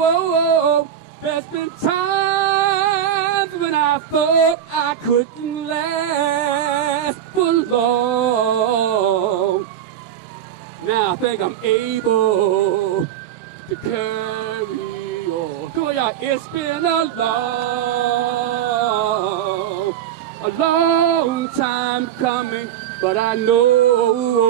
There's been times when I thought I couldn't last for long. Now I think I'm able to carry on. Come on, y'all. It's been a long time coming, but I know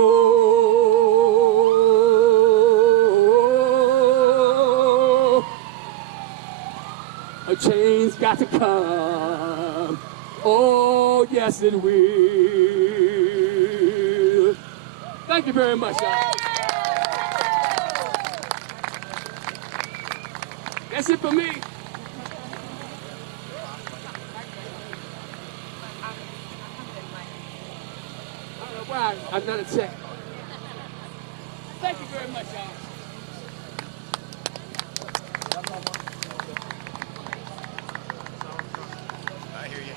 a change got to come. Oh, yes, it will. Thank you very much, y'all. That's it for me. I don't know why I've done a check. Thank you very much, y'all. I hear you.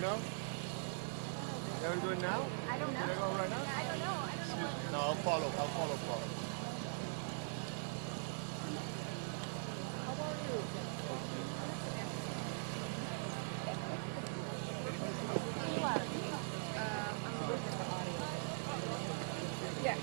No? You want to do it now? I don't know. Can I go right now? I don't know. No, I'll follow Paul. How about you? Yeah.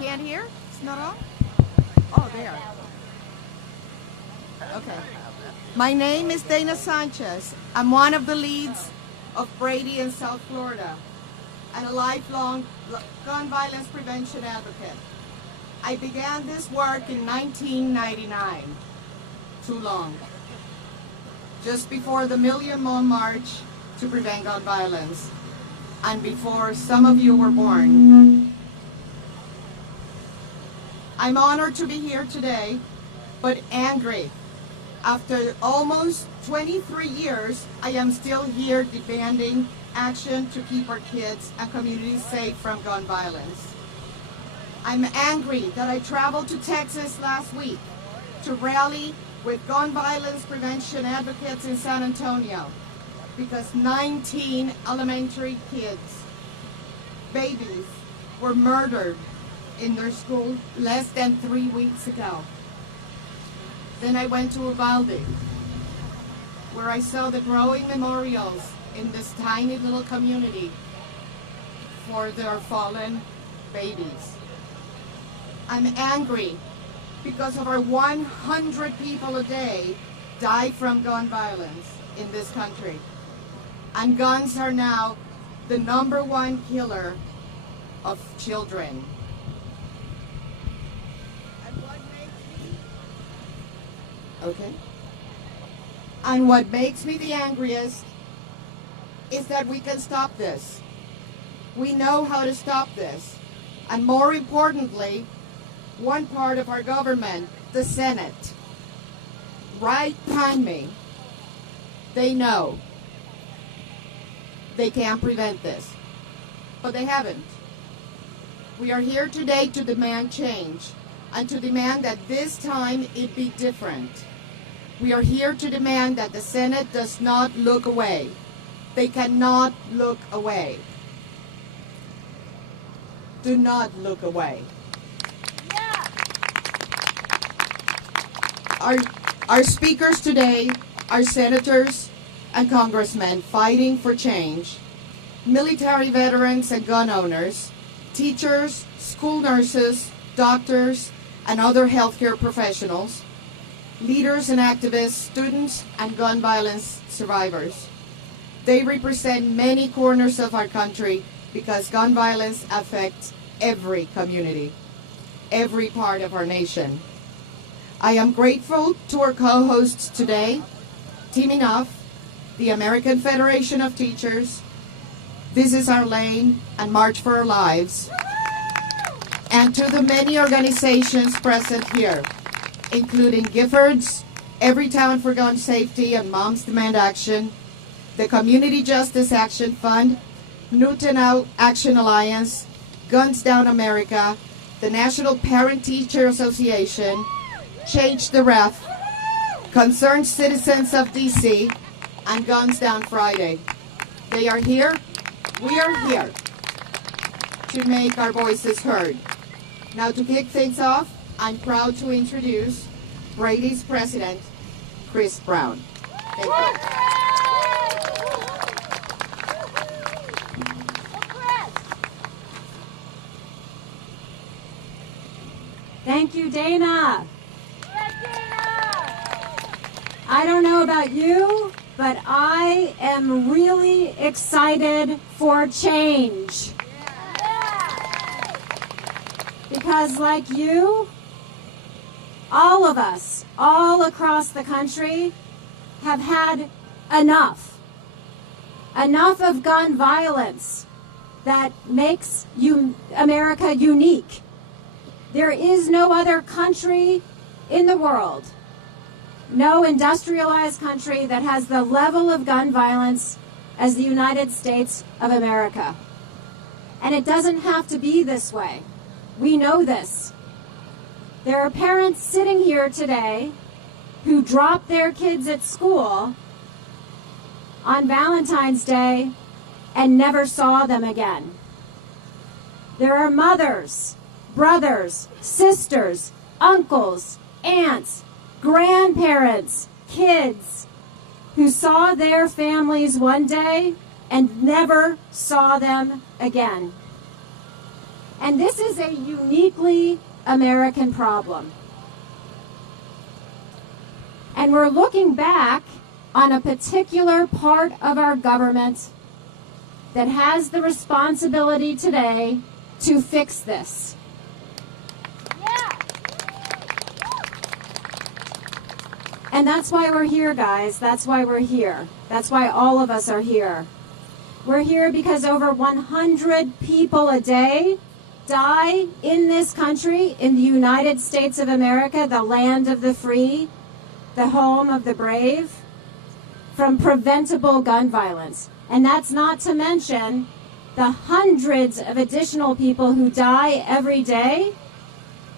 Can't hear? It's not on? Oh, there. Okay. My name is Dana Sanchez. I'm one of the leads of Brady in South Florida and a lifelong gun violence prevention advocate. I began this work in 1999. Too long. Just before the Million Mile March to prevent gun violence and before some of you were born. I'm honored to be here today, but angry. After almost 23 years, I am still here demanding action to keep our kids and communities safe from gun violence. I'm angry that I traveled to Texas last week to rally with gun violence prevention advocates in San Antonio because 19 elementary kids, babies, were murdered in their school less than 3 weeks ago. Then I went to Uvalde, where I saw the growing memorials in this tiny little community for their fallen babies. I'm angry because over 100 people a day die from gun violence in this country. And guns are now the #1 killer of children. And what makes me the angriest is that we can stop this. We know how to stop this. And more importantly, one part of our government, the Senate, right behind me, they know they can't prevent this. But they haven't. We are here today to demand change and to demand that this time it be different. We are here to demand that the Senate does not look away. They cannot look away. Do not look away. Our speakers today are senators and congressmen fighting for change, military veterans and gun owners, teachers, school nurses, doctors, and other healthcare professionals, leaders and activists, students, and gun violence survivors. They represent many corners of our country because gun violence affects every community, every part of our nation. I am grateful to our co-hosts today, Team Enough, the American Federation of Teachers, This Is Our Lane, and March for Our Lives, and to the many organizations present here, including Giffords, Everytown for Gun Safety and Moms Demand Action, the Community Justice Action Fund, Newton Out Action Alliance, Guns Down America, the National Parent Teacher Association, Change the Ref, Concerned Citizens of DC, and Guns Down Friday. They are here, we are here to make our voices heard. Now to kick things off, I'm proud to introduce Brady's President, Kris Brown. Thank you. Thank you, Dana. I don't know about you, but I am really excited for change. Because like you, all of us, all across the country, have had enough. Enough of gun violence that makes America unique. There is no other country in the world, no industrialized country that has the level of gun violence as the United States of America. And it doesn't have to be this way. We know this. There are parents sitting here today who dropped their kids at school on Valentine's Day and never saw them again. There are mothers, brothers, sisters, uncles, aunts, grandparents, kids who saw their families one day and never saw them again. And this is a uniquely American problem. And we're looking back on a particular part of our government that has the responsibility today to fix this. And that's why we're here, guys. That's why we're here. That's why all of us are here. We're here because over 100 people a day die in this country, in the United States of America, the land of the free, the home of the brave, from preventable gun violence. And that's not to mention the hundreds of additional people who die every day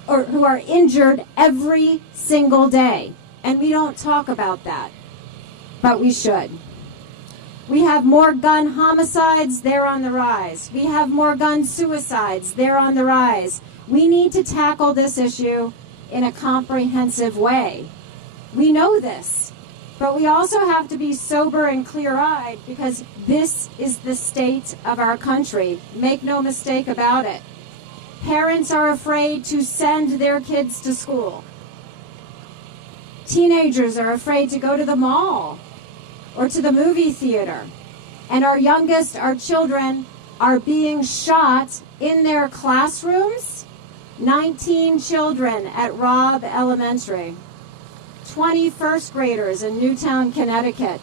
or who are injured every single day. And we don't talk about that, but we should. We have more gun homicides, they're on the rise. We have more gun suicides, they're on the rise. We need to tackle this issue in a comprehensive way. We know this, but we also have to be sober and clear-eyed because this is the state of our country. Make no mistake about it. Parents are afraid to send their kids to school. Teenagers are afraid to go to the mall or to the movie theater. And our youngest, our children, are being shot in their classrooms. 19 children at Robb Elementary. 20 first graders in Newtown, Connecticut.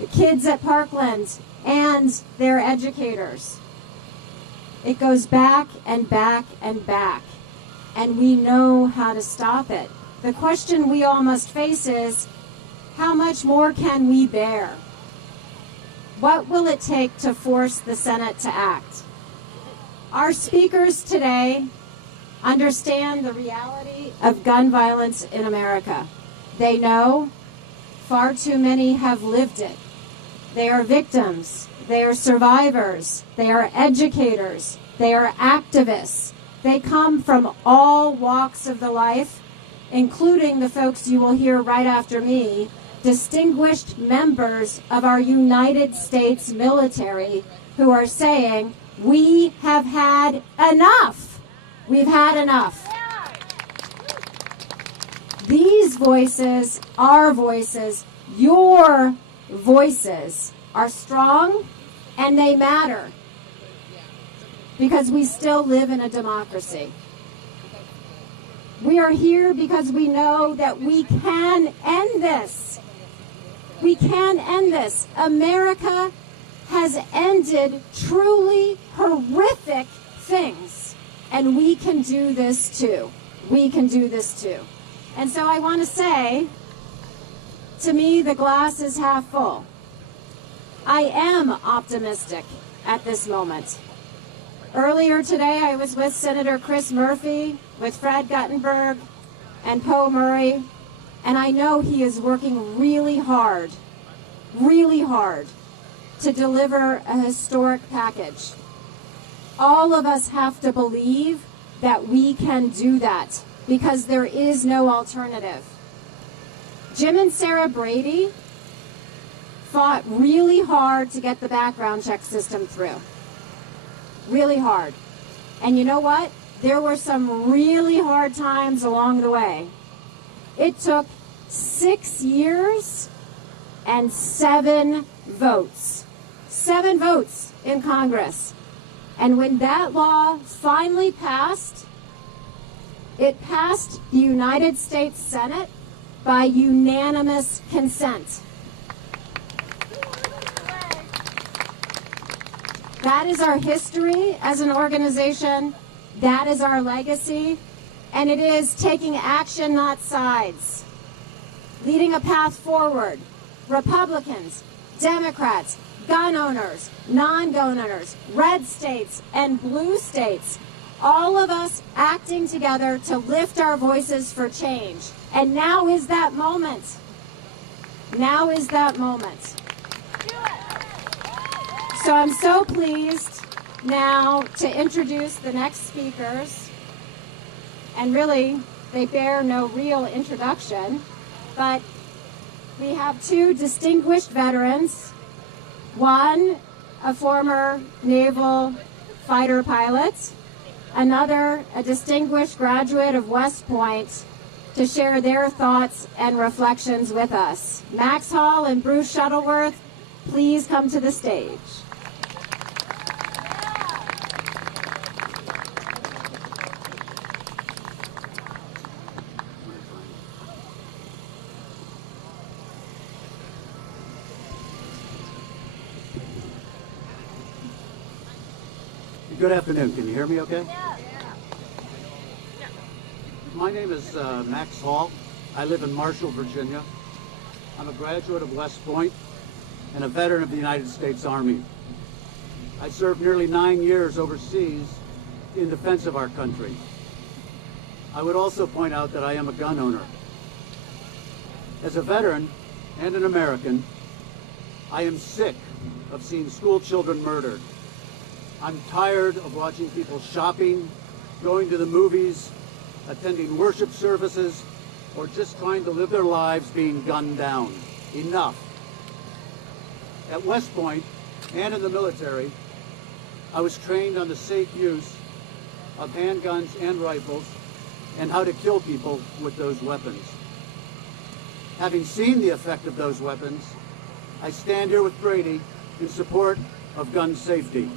The kids at Parkland and their educators. It goes back and back and back. And we know how to stop it. The question we all must face is, how much more can we bear? What will it take to force the Senate to act? Our speakers today understand the reality of gun violence in America. They know far too many have lived it. They are victims. They are survivors. They are educators. They are activists. They come from all walks of the life, including the folks you will hear right after me, distinguished members of our United States military who are saying, we have had enough. We've had enough. These voices, our voices, your voices are strong and they matter because we still live in a democracy. We are here because we know that we can end this. We can end this. America has ended truly horrific things, and we can do this too. We can do this too. And so I want to say, to me, the glass is half full. I am optimistic at this moment. Earlier today, I was with Senator Chris Murphy, with Fred Guttenberg, and Poe Murray, and I know he is working really hard to deliver a historic package. All of us have to believe that we can do that because there is no alternative. Jim and Sarah Brady fought really hard to get the background check system through. Really hard. And you know what? There were some really hard times along the way. It took 6 years and 7 votes. 7 votes in Congress. And when that law finally passed, it passed the United States Senate by unanimous consent. That is our history as an organization. That is our legacy. And it is taking action, not sides. Leading a path forward. Republicans, Democrats, gun owners, non-gun owners, red states, and blue states. All of us acting together to lift our voices for change. And now is that moment. Now is that moment. So I'm so pleased now to introduce the next speakers. And really, they bear no real introduction, but we have 2 distinguished veterans. One, a former naval fighter pilot. Another, a distinguished graduate of West Point, to share their thoughts and reflections with us. Max Hall and Bruce Shuttleworth, please come to the stage. Good afternoon. Can you hear me okay? My name is Max Hall. I live in Marshall, Virginia. I'm a graduate of West Point and a veteran of the United States Army. I served nearly 9 years overseas in defense of our country. I would also point out that I am a gun owner. As a veteran and an American, I am sick of seeing school children murdered. I'm tired of watching people shopping, going to the movies, attending worship services, or just trying to live their lives being gunned down. Enough. At West Point and in the military, I was trained on the safe use of handguns and rifles and how to kill people with those weapons. Having seen the effect of those weapons, I stand here with Brady in support of gun safety.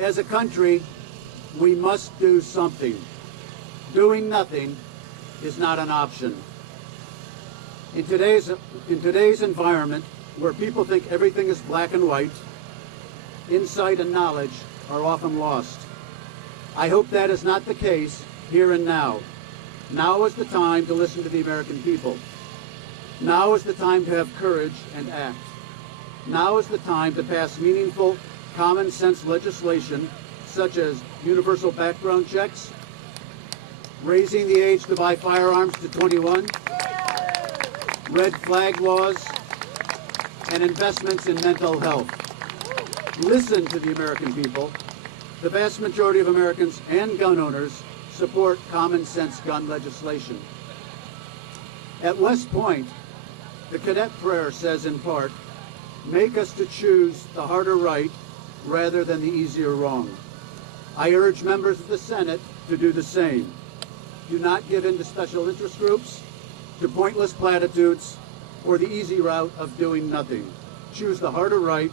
As a country, we must do something. Doing nothing is not an option. In today's environment, where people think everything is black and white, insight and knowledge are often lost. I hope that is not the case here and now. Now is the time to listen to the American people. Now is the time to have courage and act. Now is the time to pass meaningful, common sense legislation such as universal background checks, raising the age to buy firearms to 21, red flag laws, and investments in mental health. Listen to the American people the vast majority of Americans and gun owners support common sense gun legislation. At West Point, the cadet prayer says in part, "Make us to choose the harder right rather than the easier wrong." I urge members of the Senate to do the same. Do not give in to special interest groups, to pointless platitudes, or the easy route of doing nothing. Choose the harder right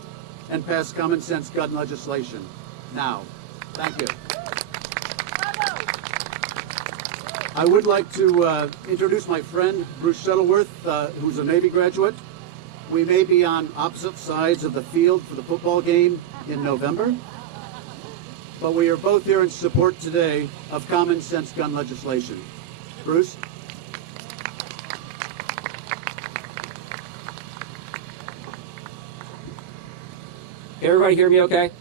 and pass common sense gun legislation. Now, thank you. I would like to introduce my friend, Bruce Shuttleworth, who's a Navy graduate. We may be on opposite sides of the field for the football game in November, but we are both here in support today of common sense gun legislation. Bruce? Can everybody hear me okay?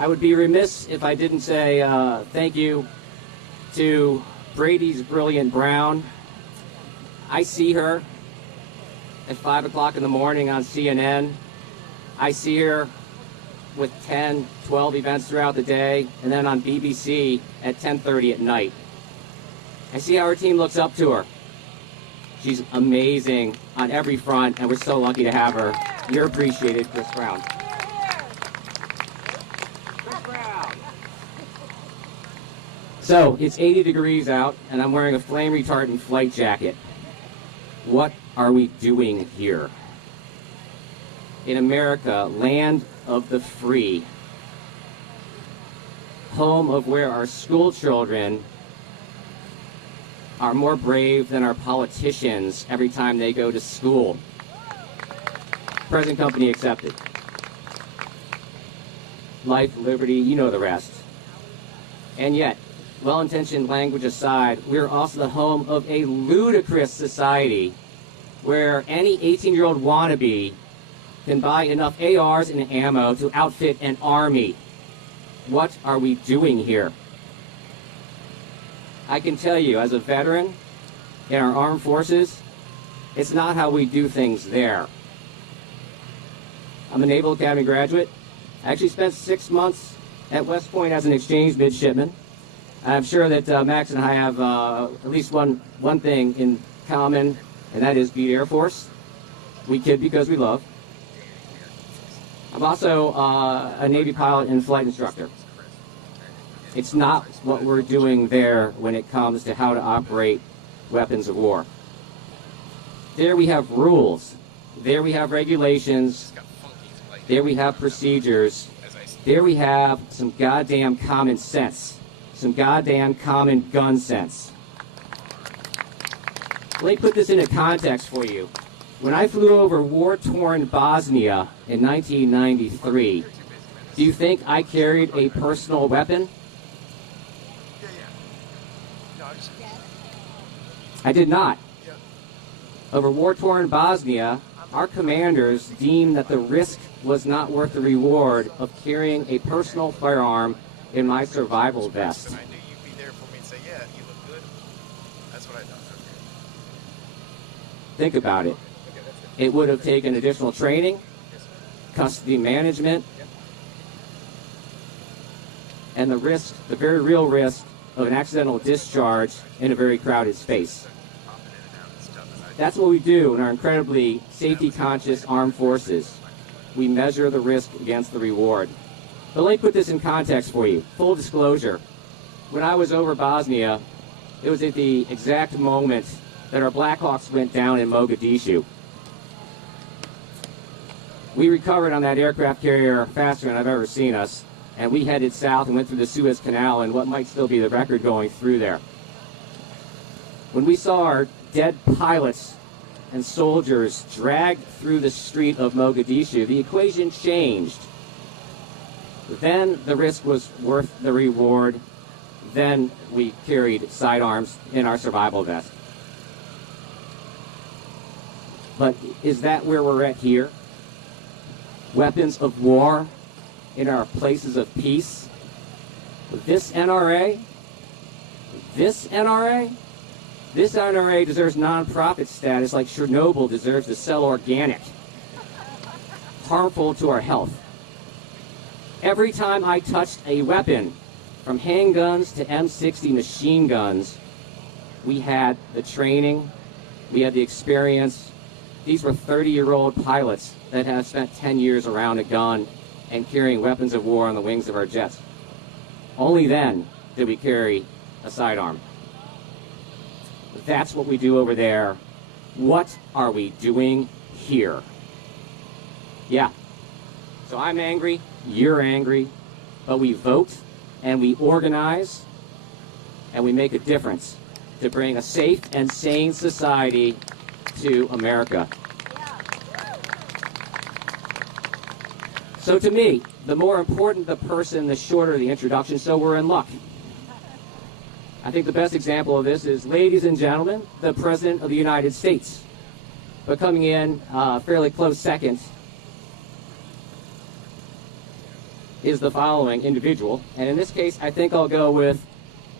I would be remiss if I didn't say thank you to Brady's Brilliant Brown. I see her at 5 o'clock in the morning on CNN. I see her with 10, 12 events throughout the day, and then on BBC at 10:30 at night. I see how her team looks up to her. She's amazing on every front, and we're so lucky to have her. You're appreciated, Kris Brown. So, it's 80 degrees out, and I'm wearing a flame retardant flight jacket. What are we doing here? In America, land of the free, home of where our school children are more brave than our politicians every time they go to school. Present company accepted. Life, liberty, you know the rest. And yet, well-intentioned language aside, we're also the home of a ludicrous society where any 18-year-old wannabe can buy enough ARs and ammo to outfit an army. What are we doing here? I can tell you, as a veteran in our armed forces, it's not how we do things there. I'm a Naval Academy graduate. I actually spent 6 months at West Point as an exchange midshipman. I'm sure that Max and I have at least one thing in common, and that is beat Air Force. We kid because we love. I'm also a Navy pilot and flight instructor. It's not what we're doing there when it comes to how to operate weapons of war. There we have rules. There we have regulations. There we have procedures. There we have some goddamn common sense. Some goddamn common gun sense. Let me put this into context for you. When I flew over war-torn Bosnia in 1993, do you think I carried a personal weapon? I did not. Over war-torn Bosnia, our commanders deemed that the risk was not worth the reward of carrying a personal firearm in my survival vest. I knew you'd be there for me and say, yeah, you look good. That's what I thought. Think about it. It would have taken additional training, custody management, and the risk, the very real risk of an accidental discharge in a very crowded space. That's what we do in our incredibly safety-conscious armed forces. We measure the risk against the reward. But let me put this in context for you. Full disclosure, when I was over Bosnia, it was at the exact moment that our Blackhawks went down in Mogadishu. We recovered on that aircraft carrier faster than I've ever seen us, and we headed south and went through the Suez Canal and what might still be the record going through there. When we saw our dead pilots and soldiers dragged through the street of Mogadishu, the equation changed. Then the risk was worth the reward. Then we carried sidearms in our survival vest. But is that where we're at here? Weapons of war in our places of peace? This NRA? This NRA? This NRA deserves nonprofit status like Chernobyl deserves to sell organic. harmful to our health. Every time I touched a weapon, from handguns to M60 machine guns, we had the training, we had the experience. These were 30-year-old pilots that have spent 10 years around a gun and carrying weapons of war on the wings of our jets. Only then did we carry a sidearm. That's what we do over there. What are we doing here? Yeah. So I'm angry, you're angry, but we vote and we organize and we make a difference to bring a safe and sane society to America. So to me, the more important the person, the shorter the introduction, so we're in luck. I think the best example of this is, ladies and gentlemen, the President of the United States. But coming in fairly close second is the following individual. And in this case, I think I'll go with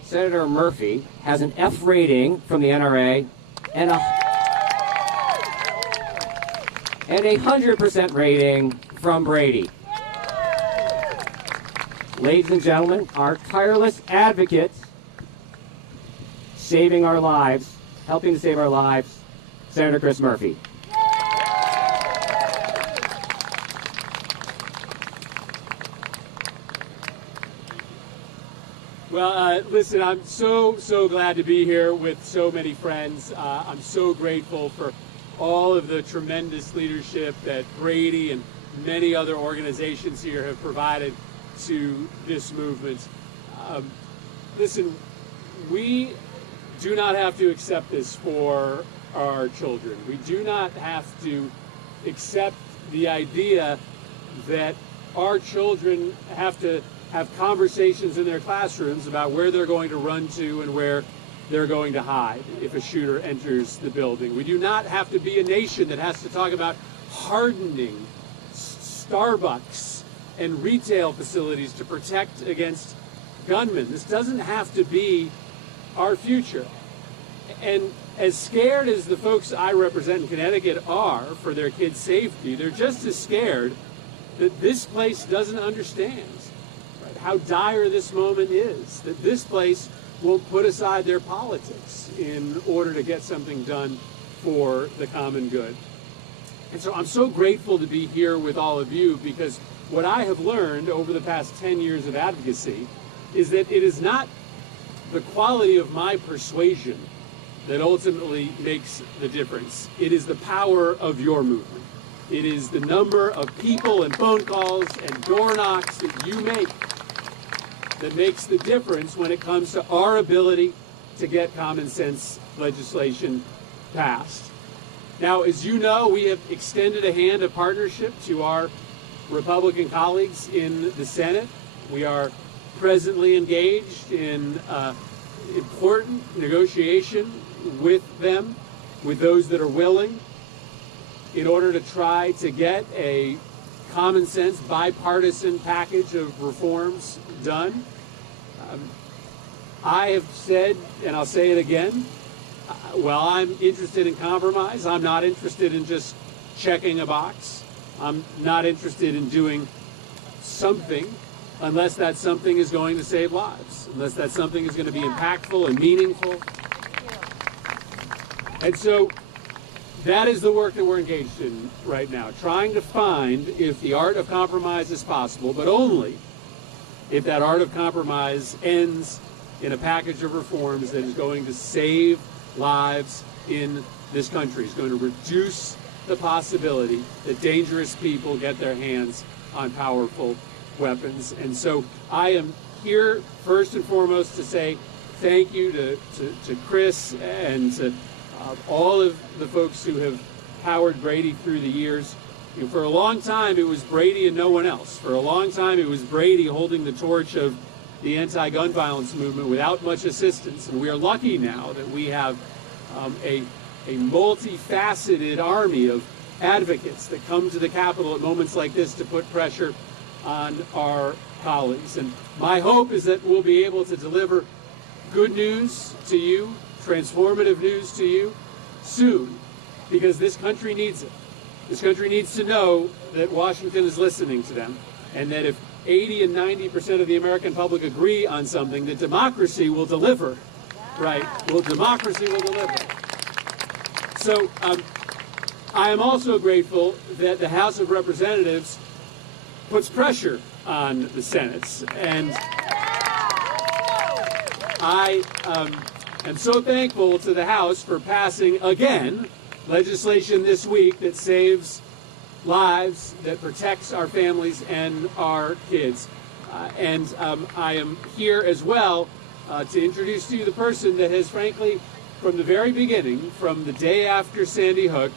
Senator Murphy, has an F rating from the NRA and a 100% rating from Brady. Ladies and gentlemen, our tireless advocate, saving our lives, helping to save our lives, Senator Kris Murphy. Well, listen, I'm so glad to be here with so many friends. I'm so grateful for all of the tremendous leadership that Brady and many other organizations here have provided to this movement. Listen, we do not have to accept this for our children. We do not have to accept the idea that our children have to have conversations in their classrooms about where they're going to run to and where they're going to hide if a shooter enters the building. We do not have to be a nation that has to talk about hardening Starbucks and retail facilities to protect against gunmen. This doesn't have to be our future. And as scared as the folks I represent in Connecticut are for their kids' safety, they're just as scared that this place doesn't understand how dire this moment is, that this place won't put aside their politics in order to get something done for the common good. And so I'm so grateful to be here with all of you, because what I have learned over the past 10 years of advocacy is that it is not the quality of my persuasion that ultimately makes the difference. It is the power of your movement. It is the number of people and phone calls and door knocks that you make that makes the difference when it comes to our ability to get common sense legislation passed. Now, as you know, we have extended a hand of partnership to our Republican colleagues in the Senate. We are presently engaged in important negotiation with them, with those that are willing, in order to try to get a common sense bipartisan package of reforms done. I have said, and I'll say it again, well, I'm interested in compromise. I'm not interested in just checking a box. I'm not interested in doing something unless that something is going to save lives, unless that something is going to be impactful and meaningful. And so that is the work that we're engaged in right now, trying to find if the art of compromise is possible, but only if that art of compromise ends in a package of reforms that is going to save lives in this country, is going to reduce the possibility that dangerous people get their hands on powerful weapons. And so I am here first and foremost to say thank you to Kris and to all of the folks who have powered Brady through the years. You know, for a long time, it was Brady and no one else. For a long time, it was Brady holding the torch of the anti-gun violence movement without much assistance. And we are lucky now that we have a multifaceted army of advocates that come to the Capitol at moments like this to put pressure on our colleagues. And my hope is that we'll be able to deliver good news to you, transformative news to you soon, because this country needs it. This country needs to know that Washington is listening to them, and that if 80 and 90% of the American public agree on something, that democracy will deliver, right? Well, democracy will deliver. So I am also grateful that the House of Representatives puts pressure on the Senate, and I am so thankful to the House for passing, again, legislation this week that saves lives, that protects our families and our kids. And I am here as well to introduce to you the person that has, frankly, from the very beginning, from the day after Sandy Hook,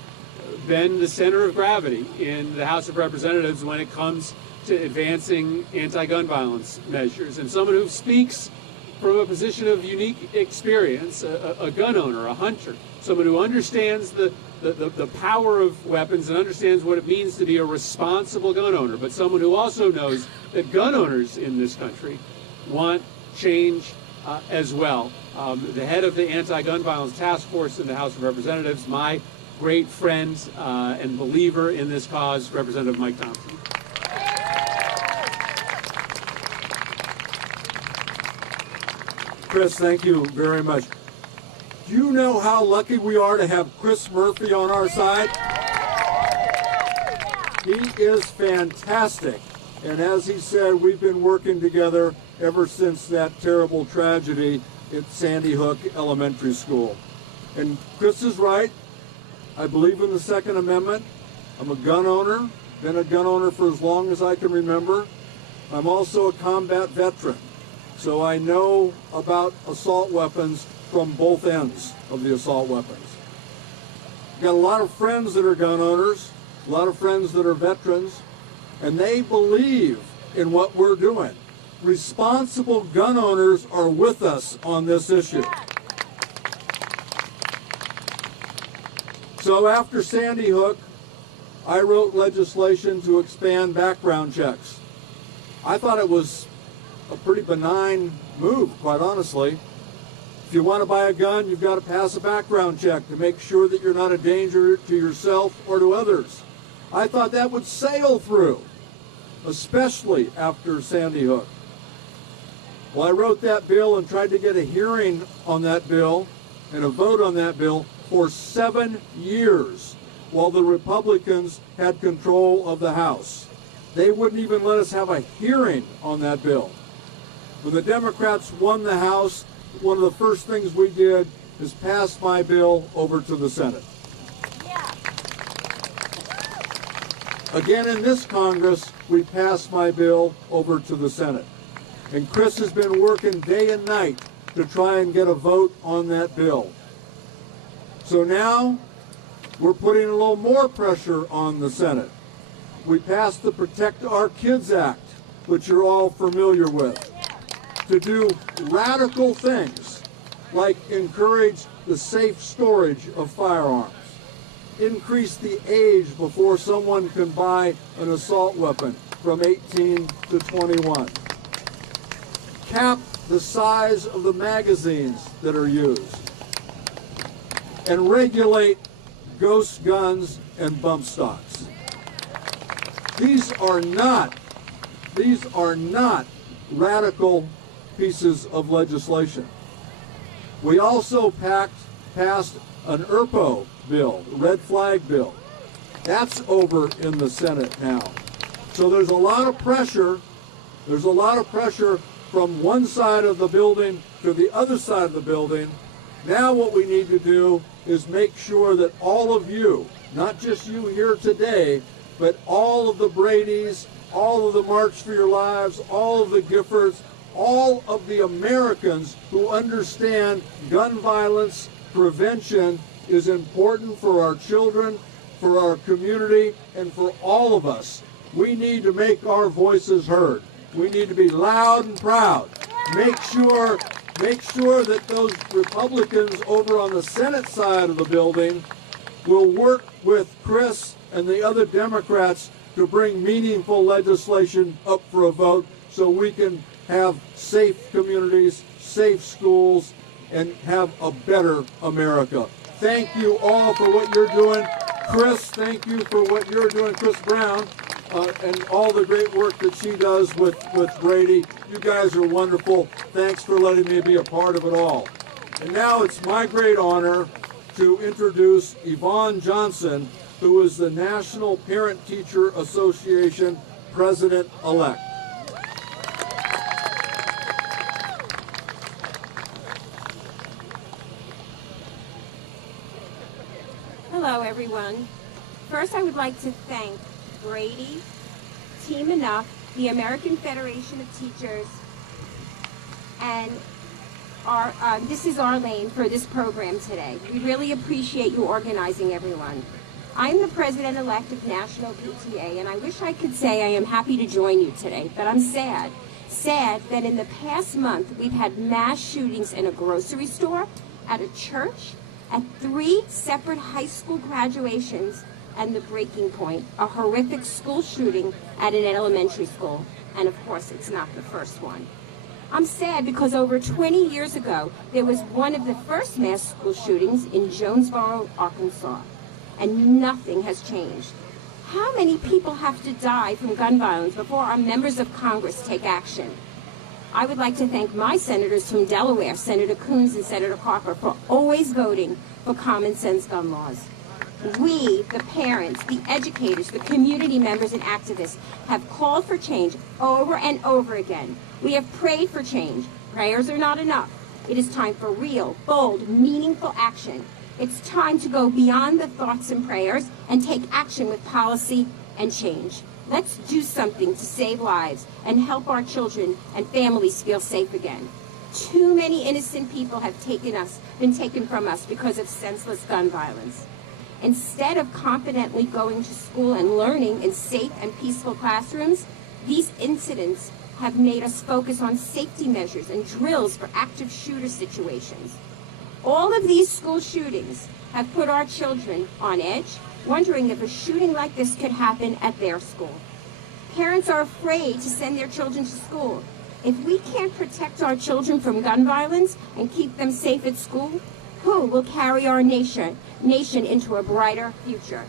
been the center of gravity in the House of Representatives when it comes to advancing anti-gun violence measures, and someone who speaks from a position of unique experience, a gun owner, a hunter, someone who understands the power of weapons and understands what it means to be a responsible gun owner, but someone who also knows that gun owners in this country want change as well. The head of the Anti-Gun Violence Task Force in the House of Representatives, my great friend and believer in this cause, Representative Mike Thompson. Kris, thank you very much. Do you know how lucky we are to have Chris Murphy on our side? He is fantastic. And as he said, we've been working together ever since that terrible tragedy at Sandy Hook Elementary School. And Chris is right. I believe in the Second Amendment. I'm a gun owner, been a gun owner for as long as I can remember. I'm also a combat veteran, so I know about assault weapons from both ends of the assault weapons. Got a lot of friends that are gun owners, a lot of friends that are veterans, and they believe in what we're doing. Responsible gun owners are with us on this issue. So after Sandy Hook, I wrote legislation to expand background checks. I thought it was a pretty benign move, quite honestly. If you want to buy a gun, you've got to pass a background check to make sure that you're not a danger to yourself or to others. I thought that would sail through, especially after Sandy Hook. Well, I wrote that bill and tried to get a hearing on that bill and a vote on that bill for 7 years while the Republicans had control of the House. They wouldn't even let us have a hearing on that bill. When the Democrats won the House, one of the first things we did is pass my bill over to the Senate. Yeah. Again, in this Congress, we passed my bill over to the Senate. And Chris has been working day and night to try and get a vote on that bill. So now we're putting a little more pressure on the Senate. We passed the Protect Our Kids Act, which you're all familiar with, to do radical things like encourage the safe storage of firearms, increase the age before someone can buy an assault weapon from 18 to 21, cap the size of the magazines that are used, and regulate ghost guns and bump stocks. These are not radical pieces of legislation. We also passed an ERPO bill, red flag bill. That's over in the Senate now. So there's a lot of pressure. There's a lot of pressure from one side of the building to the other side of the building. Now what we need to do is make sure that all of you, not just you here today, but all of the Bradys, all of the March for Your Lives, all of the Giffords, all of the Americans who understand gun violence prevention is important for our children, for our community, and for all of us. We need to make our voices heard. We need to be loud and proud. Make sure that those Republicans over on the Senate side of the building will work with Chris and the other Democrats to bring meaningful legislation up for a vote so we can have safe communities, safe schools, and have a better America. Thank you all for what you're doing. Kris, thank you for what you're doing, Kris Brown, and all the great work that she does with Brady. You guys are wonderful. Thanks for letting me be a part of it all. And now it's my great honor to introduce Yvonne Johnson, who is the National Parent Teacher Association President-elect. Hello, everyone. First, I would like to thank Brady, Team Enough, the American Federation of Teachers, and this is Arlene for this program today. We really appreciate you organizing, everyone. I'm the President-elect of National PTA, and I wish I could say I am happy to join you today, but I'm sad. Sad that in the past month, we've had mass shootings in a grocery store, at a church, at 3 separate high school graduations, and the breaking point, a horrific school shooting at an elementary school. And of course, it's not the first one. I'm sad because over 20 years ago, there was one of the first mass school shootings in Jonesboro, Arkansas, and nothing has changed. How many people have to die from gun violence before our members of Congress take action? I would like to thank my senators from Delaware, Senator Coons and Senator Carper, for always voting for common sense gun laws. We, the parents, the educators, the community members and activists have called for change over and over again. We have prayed for change. Prayers are not enough. It is time for real, bold, meaningful action. It's time to go beyond the thoughts and prayers and take action with policy and change. Let's do something to save lives and help our children and families feel safe again. Too many innocent people have been taken from us because of senseless gun violence. Instead of confidently going to school and learning in safe and peaceful classrooms, these incidents have made us focus on safety measures and drills for active shooter situations. All of these school shootings have put our children on edge, wondering if a shooting like this could happen at their school. Parents are afraid to send their children to school. If we can't protect our children from gun violence and keep them safe at school, who will carry our nation into a brighter future?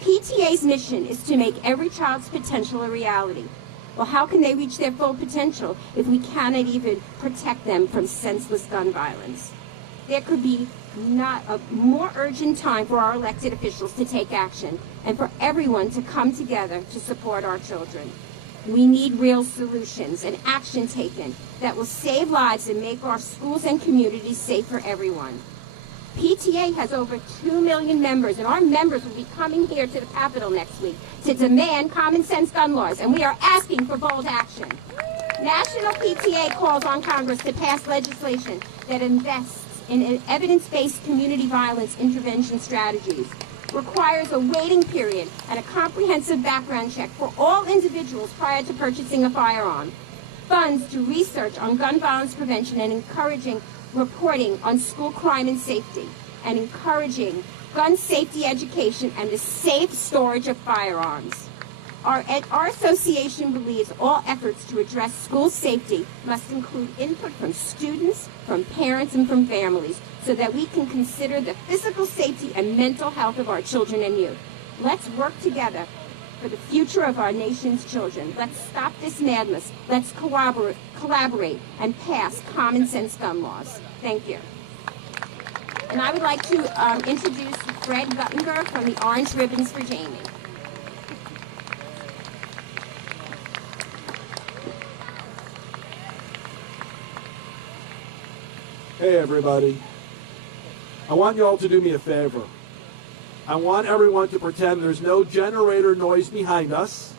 PTA's mission is to make every child's potential a reality. Well, how can they reach their full potential if we cannot even protect them from senseless gun violence? There could be not a more urgent time for our elected officials to take action and for everyone to come together to support our children. We need real solutions and action taken that will save lives and make our schools and communities safe for everyone. PTA has over 2 million members, and our members will be coming here to the Capitol next week to demand common sense gun laws, and we are asking for bold action. National PTA calls on Congress to pass legislation that invests in evidence-based community violence intervention strategies, requires a waiting period and a comprehensive background check for all individuals prior to purchasing a firearm, funds to research on gun violence prevention and encouraging reporting on school crime and safety, and encouraging gun safety education and the safe storage of firearms. Our association believes all efforts to address school safety must include input from students, from parents, and from families so that we can consider the physical safety and mental health of our children and youth. Let's work together for the future of our nation's children. Let's stop this madness. Let's collaborate and pass common sense gun laws. Thank you. And I would like to introduce Fred Guttenberg from the Orange Ribbons for Jamie. Hey everybody, I want you all to do me a favor. I want everyone to pretend there's no generator noise behind us,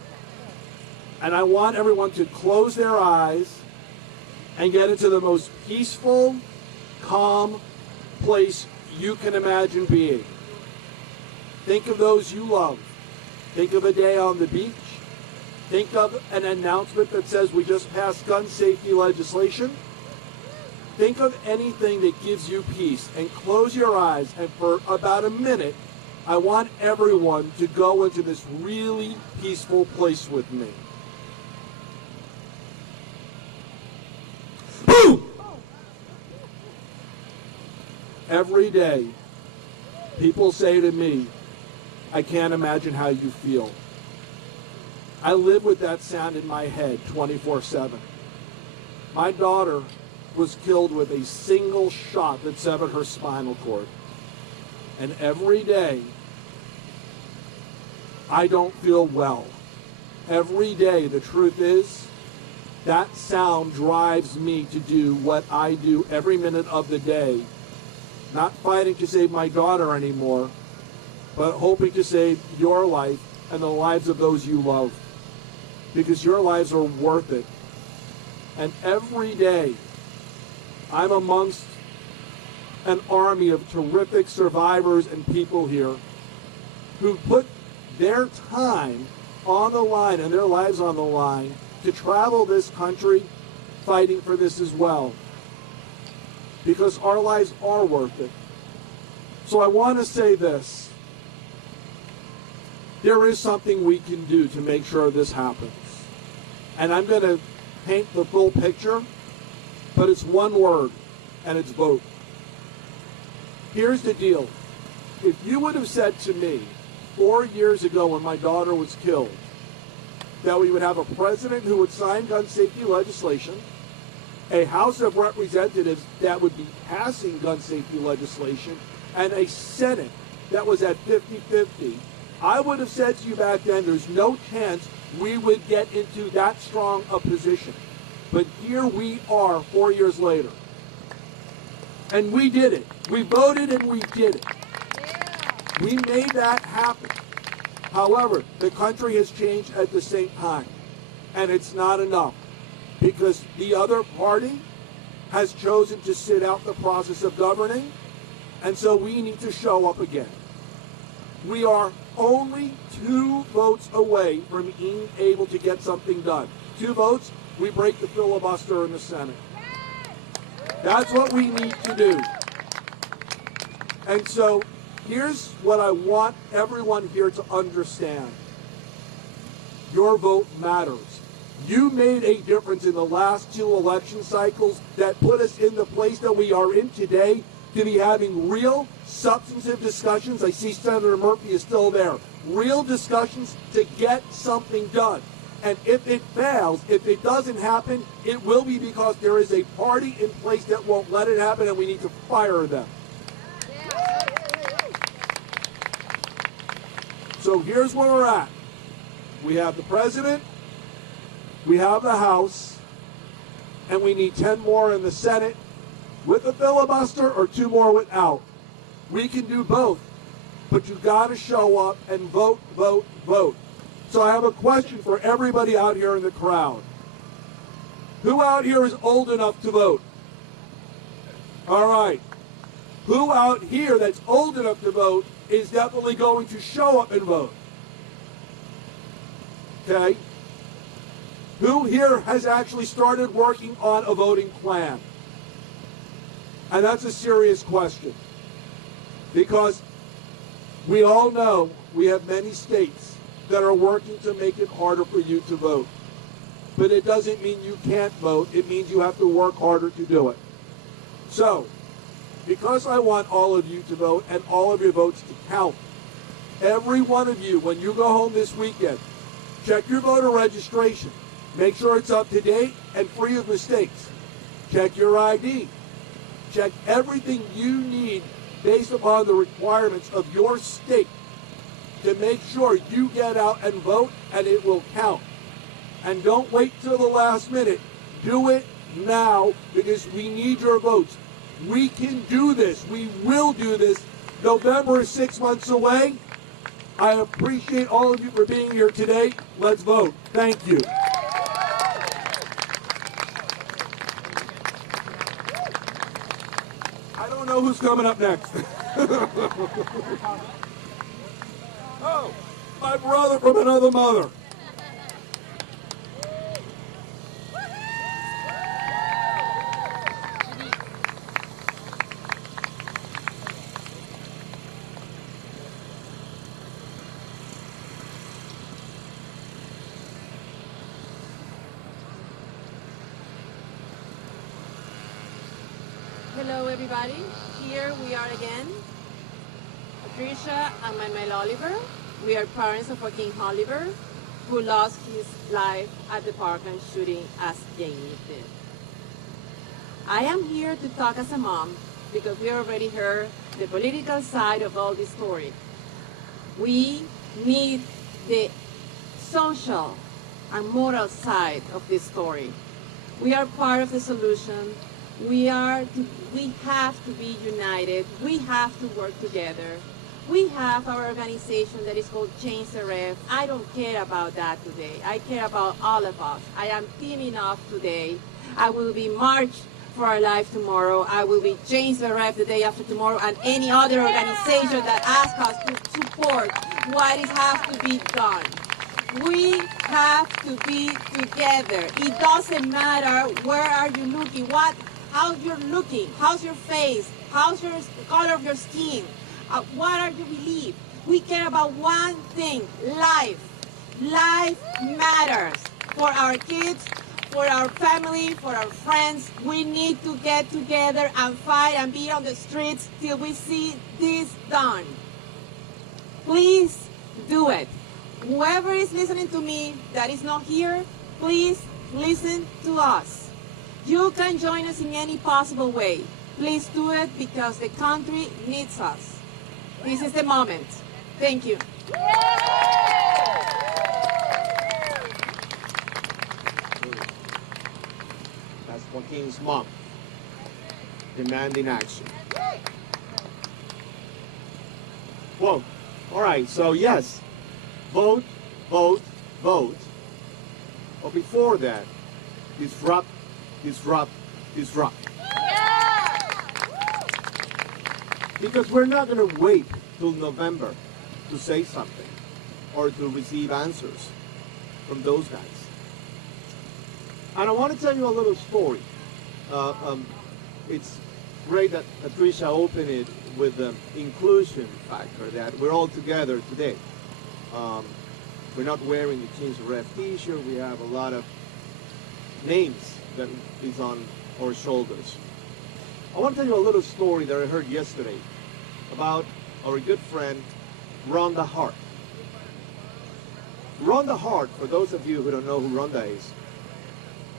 and I want everyone to close their eyes and get into the most peaceful, calm place you can imagine being. Think of those you love. Think of a day on the beach. Think of an announcement that says we just passed gun safety legislation. Think of anything that gives you peace and close your eyes, and for about a minute, I want everyone to go into this really peaceful place with me. Boom! Every day, people say to me, I can't imagine how you feel. I live with that sound in my head 24/7. My daughter was killed with a single shot that severed her spinal cord. And every day, I don't feel well. Every day, the truth is, that sound drives me to do what I do every minute of the day. Not fighting to save my daughter anymore, but hoping to save your life and the lives of those you love. Because your lives are worth it. And every day, I'm amongst an army of terrific survivors and people here who put their time on the line and their lives on the line to travel this country fighting for this as well. Because our lives are worth it. So I want to say this. There is something we can do to make sure this happens. And I'm going to paint the full picture, but it's one word, and it's vote. Here's the deal. If you would have said to me 4 years ago when my daughter was killed that we would have a president who would sign gun safety legislation, a House of Representatives that would be passing gun safety legislation, and a Senate that was at 50-50, I would have said to you back then, there's no chance we would get into that strong a position. But here we are 4 years later. And we did it. We voted and we did it. We made that happen. However, the country has changed at the same time. And it's not enough. Because the other party has chosen to sit out the process of governing. And so we need to show up again. We are only 2 votes away from being able to get something done. 2 votes, we break the filibuster in the Senate. That's what we need to do. And so here's what I want everyone here to understand. Your vote matters. You made a difference in the last 2 election cycles that put us in the place that we are in today to be having real substantive discussions. I see Senator Murphy is still there. Real discussions to get something done. And if it fails, if it doesn't happen, it will be because there is a party in place that won't let it happen, and we need to fire them. So here's where we're at. We have the president, we have the House, and we need 10 more in the Senate with a filibuster or 2 more without. We can do both, but you've got to show up and vote, vote, vote. So I have a question for everybody out here in the crowd. Who out here is old enough to vote? All right. Who out here that's old enough to vote is definitely going to show up and vote? Okay. Who here has actually started working on a voting plan? And that's a serious question. Because we all know we have many states that are working to make it harder for you to vote. But it doesn't mean you can't vote. It means you have to work harder to do it. So, because I want all of you to vote and all of your votes to count, every one of you, when you go home this weekend, check your voter registration. Make sure it's up to date and free of mistakes. Check your ID. Check everything you need based upon the requirements of your state to make sure you get out and vote and it will count. And don't wait till the last minute. Do it now because we need your votes. We can do this. We will do this. November is 6 months away. I appreciate all of you for being here today. Let's vote. Thank you. I don't know who's coming up next. Oh, my brother from another mother. Hello everybody, here we are again. Patricia and my Mel Oliver. we are parents of Joaquin Oliver, who lost his life at the Parkland shooting as Jamie did. I am here to talk as a mom because we already heard the political side of all this story. We need the social and moral side of this story. We are part of the solution. We have to be united. We have to work together. We have our organization that is called Change the Ref. I don't care about that today. I care about all of us. I am teaming up today. I will be March for Our Life tomorrow. I will be Change the Ref the day after tomorrow, and any other organization that asks us to support what has to be done. We have to be together. It doesn't matter where are you looking, how you're looking, how's your face, how's your color of your skin, what are you believe. We care about one thing, life. Life matters for our kids, for our family, for our friends. We need to get together and fight and be on the streets till we see this done. Please do it. Whoever is listening to me that is not here, please listen to us. You can join us in any possible way. Please do it because the country needs us. This is the moment. Thank you. That's Joaquin's mom demanding action. Whoa. All right, so yes, vote, vote, vote. But before that, disrupt, disrupt, disrupt. Because we're not going to wait till November to say something or to receive answers from those guys. And I want to tell you a little story. It's great that Patricia opened it with the inclusion factor, that we're all together today. We're not wearing the Change the Ref t-shirt. We have a lot of names that is on our shoulders. I want to tell you a little story that I heard yesterday about our good friend, Rhonda Hart. Rhonda Hart, for those of you who don't know who Rhonda is,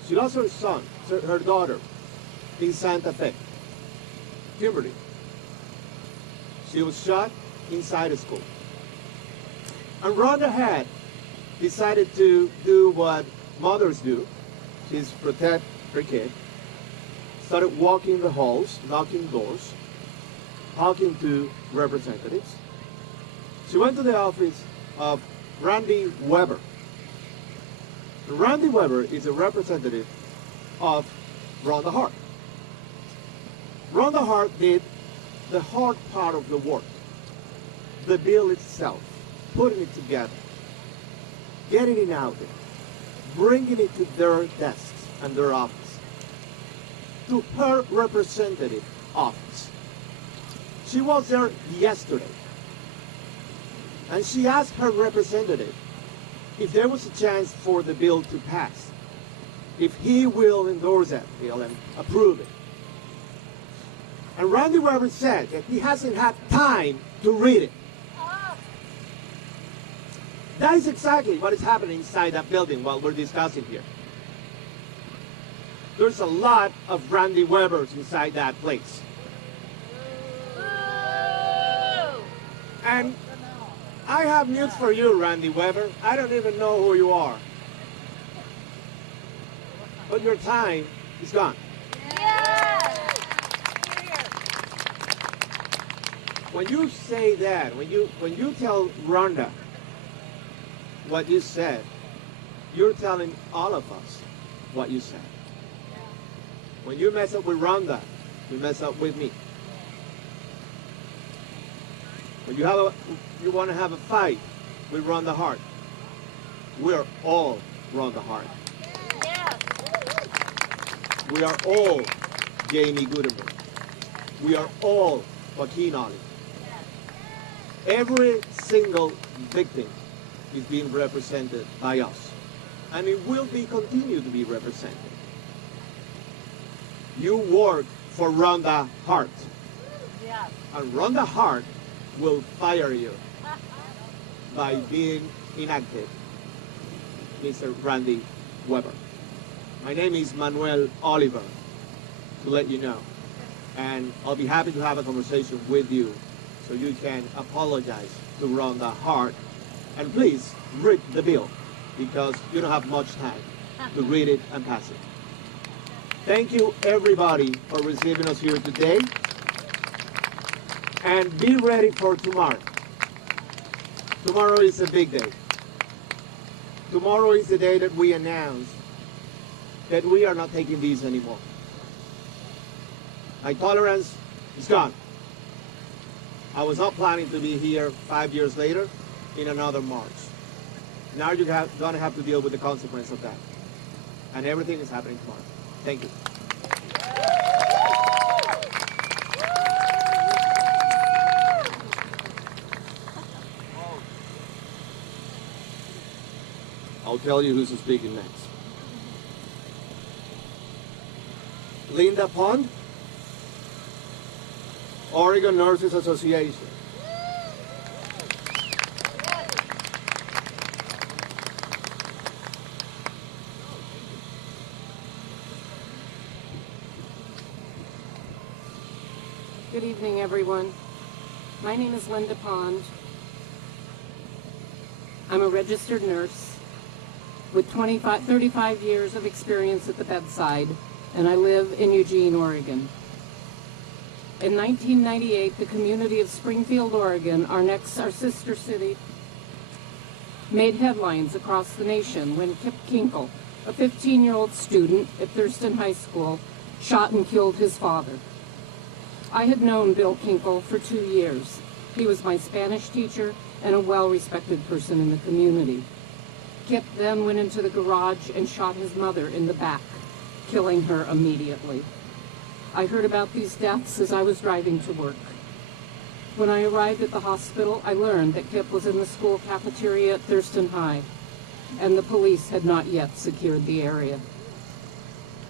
she lost her son, her daughter, in Santa Fe, Kimberly. She was shot inside a school. And Rhonda had decided to do what mothers do. She's protect her kid. Started walking the halls, knocking doors, talking to representatives. She went to the office of Randy Weber. Randy Weber is a representative of Rhonda Hart. Rhonda Hart did the hard part of the work, the bill itself, putting it together, getting it out there, bringing it to their desks and their office, to her representative office. She was there yesterday, and she asked her representative if there was a chance for the bill to pass, if he will endorse that bill and approve it. And Randy Weber said that he hasn't had time to read it. That is exactly what is happening inside that building while we're discussing here. There's a lot of Randy Webers inside that place. And I have news for you, Randy Weber. I don't even know who you are. But your time is gone. When you say that, when you tell Rhonda what you said, you're telling all of us what you said. When you mess up with Rhonda, you mess up with me. When you want to have a fight with Rhonda Hart, we're all Rhonda Hart. We are all Jamie Gutenberg. We are all Joaquin Oliver. Every single victim is being represented by us, and it will be continued to be represented. You work for Rhonda Hart, and Rhonda Hart will fire you. by being inactive, Mr. Randy Weber. My name is Manuel Oliver, to let you know. And I'll be happy to have a conversation with you so you can apologize to Rhonda Hart. And please read the bill, because you don't have much time to read it and pass it. Thank you, everybody, for receiving us here today. And be ready for tomorrow. Tomorrow is a big day. Tomorrow is the day that we announce that we are not taking these anymore. My tolerance is gone. I was not planning to be here 5 years later in another march. Now you're going to have to deal with the consequence of that. And everything is happening tomorrow. Thank you. I'll tell you who's speaking next. Linda Pond, Oregon Nurses Association. Good evening, everyone. My name is Linda Pond. I'm a registered nurse with 35 years of experience at the bedside, and I live in Eugene, Oregon. In 1998, the community of Springfield, Oregon, our sister city, made headlines across the nation when Kip Kinkle, a 15-year-old student at Thurston High School, shot and killed his father. I had known Bill Kinkle for 2 years. He was my Spanish teacher and a well-respected person in the community. Kip then went into the garage and shot his mother in the back, killing her immediately. I heard about these deaths as I was driving to work. When I arrived at the hospital, I learned that Kip was in the school cafeteria at Thurston High, and the police had not yet secured the area.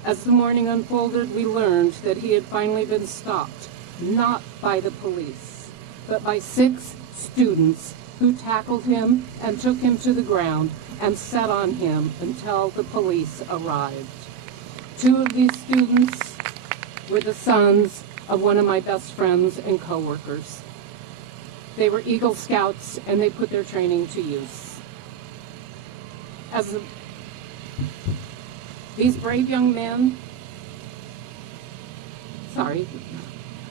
As the morning unfolded, we learned that he had finally been stopped, not by the police, but by 6 students who tackled him and took him to the ground and sat on him until the police arrived. 2 of these students were the sons of one of my best friends and coworkers. They were Eagle Scouts, and they put their training to use. These brave young men,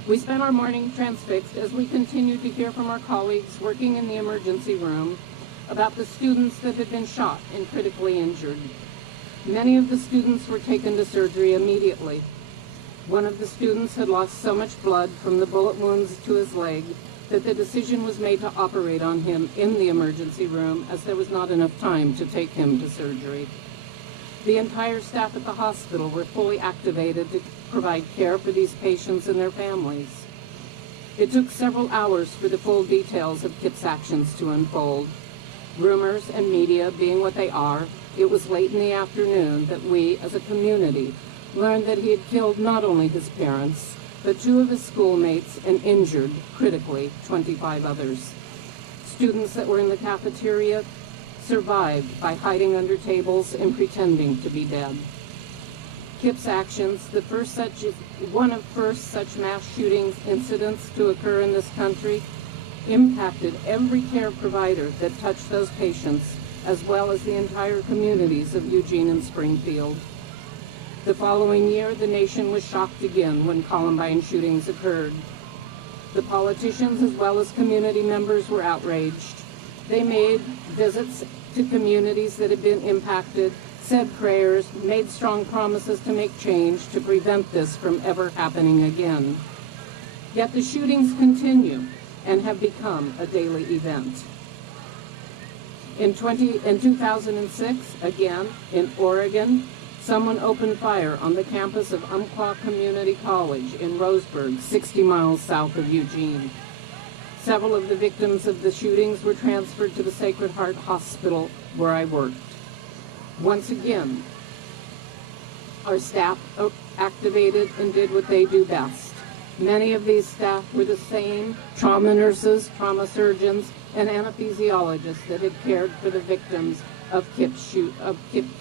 we spent our morning transfixed as we continued to hear from our colleagues working in the emergency room about the students that had been shot and critically injured. Many of the students were taken to surgery immediately. One of the students had lost so much blood from the bullet wounds to his leg that the decision was made to operate on him in the emergency room, as there was not enough time to take him to surgery. The entire staff at the hospital were fully activated to provide care for these patients and their families. It took several hours for the full details of Kip's actions to unfold. Rumors and media being what they are, it was late in the afternoon that we, as a community, learned that he had killed not only his parents, but 2 of his schoolmates and injured, critically, 25 others. Students that were in the cafeteria survived by hiding under tables and pretending to be dead. Kip's actions, one of first such mass shooting incidents to occur in this country, impacted every care provider that touched those patients, as well as the entire communities of Eugene and Springfield. The following year, the nation was shocked again when Columbine shootings occurred. The politicians as well as community members were outraged. They made visits to communities that had been impacted, said prayers, made strong promises to make change to prevent this from ever happening again. Yet the shootings continue and have become a daily event. In 2006, again, in Oregon, someone opened fire on the campus of Umpqua Community College in Roseburg, 60 miles south of Eugene. Several of the victims of the shootings were transferred to the Sacred Heart Hospital where I worked. Once again, our staff activated and did what they do best. Many of these staff were the same trauma nurses, trauma surgeons, and anesthesiologists that had cared for the victims of Kip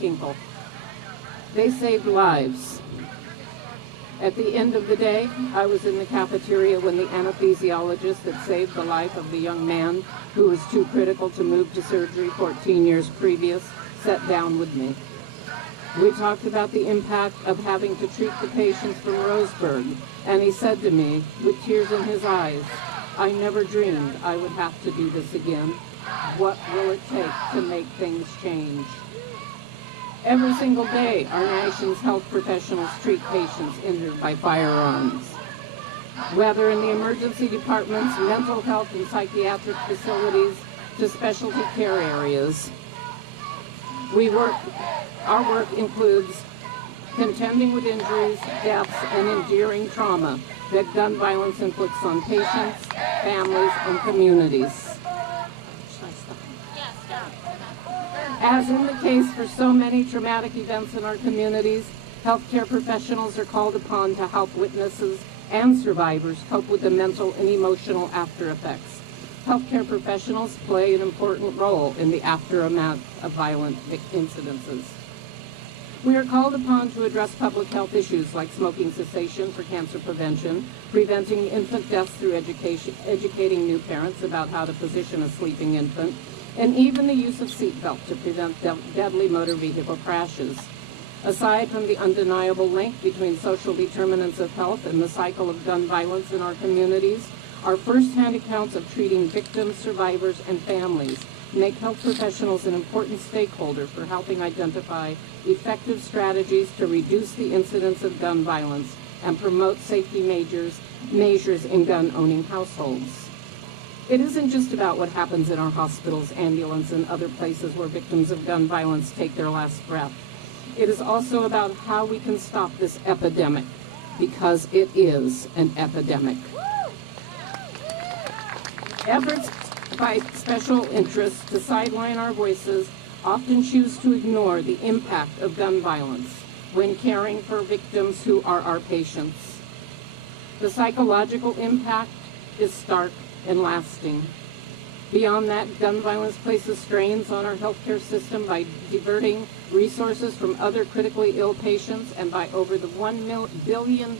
Kinkle. They saved lives. At the end of the day, I was in the cafeteria when the anesthesiologist that saved the life of the young man who was too critical to move to surgery 14 years previous sat down with me. We talked about the impact of having to treat the patients from Roseburg, and he said to me, with tears in his eyes, "I never dreamed I would have to do this again. What will it take to make things change?" Every single day, our nation's health professionals treat patients injured by firearms. Whether in the emergency departments, mental health and psychiatric facilities, to specialty care areas. Our work includes contending with injuries, deaths, and enduring trauma that gun violence inflicts on patients, families, and communities. As in the case for so many traumatic events in our communities, healthcare professionals are called upon to help witnesses and survivors cope with the mental and emotional after effects. Healthcare professionals play an important role in the aftermath of violent incidences. We are called upon to address public health issues like smoking cessation for cancer prevention, preventing infant deaths through educating new parents about how to position a sleeping infant, and even the use of seatbelt to prevent deadly motor vehicle crashes. Aside from the undeniable link between social determinants of health and the cycle of gun violence in our communities, our first-hand accounts of treating victims, survivors, and families make health professionals an important stakeholder for helping identify effective strategies to reduce the incidence of gun violence and promote safety measures in gun-owning households. It isn't just about what happens in our hospitals, ambulance, and other places where victims of gun violence take their last breath. It is also about how we can stop this epidemic, because it is an epidemic. Efforts by special interests to sideline our voices often choose to ignore the impact of gun violence when caring for victims who are our patients. The psychological impact is stark and lasting. Beyond that, gun violence places strains on our healthcare system by diverting resources from other critically ill patients and by over the $1 billion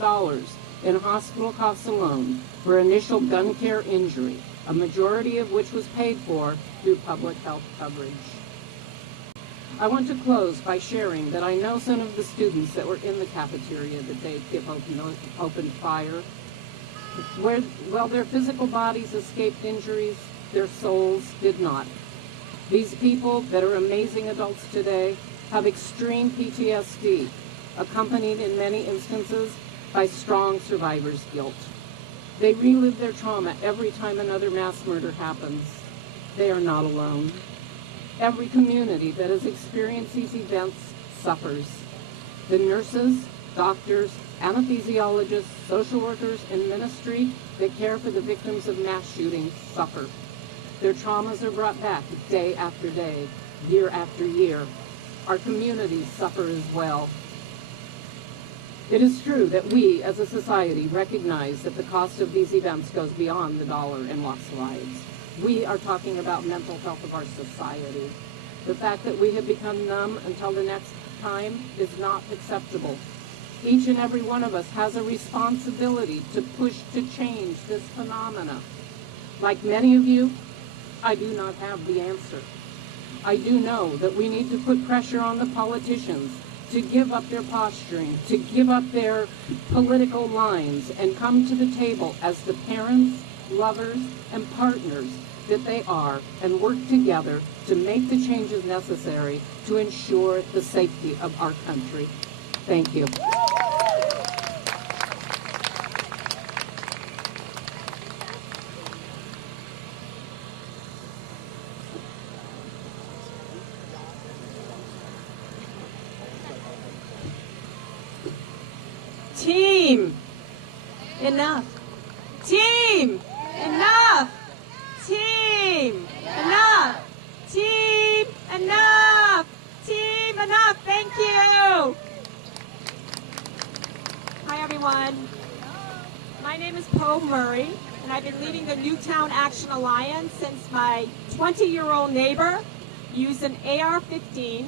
in hospital costs alone for initial gun care injury, a majority of which was paid for through public health coverage. I want to close by sharing that I know some of the students that were in the cafeteria the day Kip opened fire. While their physical bodies escaped injuries, their souls did not. These people that are amazing adults today have extreme PTSD, accompanied in many instances by strong survivor's guilt. They relive their trauma every time another mass murder happens. They are not alone. Every community that has experienced these events suffers. The nurses, doctors, anesthesiologists, social workers, and ministry that care for the victims of mass shootings suffer. Their traumas are brought back day after day, year after year. Our communities suffer as well. It is true that we, as a society, recognize that the cost of these events goes beyond the dollar and lost lives. We are talking about mental health of our society. The fact that we have become numb until the next time is not acceptable. Each and every one of us has a responsibility to push to change this phenomena. Like many of you, I do not have the answer. I do know that we need to put pressure on the politicians to give up their posturing, to give up their political lines, and come to the table as the parents, lovers, and partners that they are, and work together to make the changes necessary to ensure the safety of our country. Thank you. Team, enough. Team, enough. Team, enough. Team, enough. Team, enough. Thank you. Hi, everyone. My name is Poe Murray. and I've been leading the Newtown Action Alliance since my 20-year-old neighbor used an AR-15,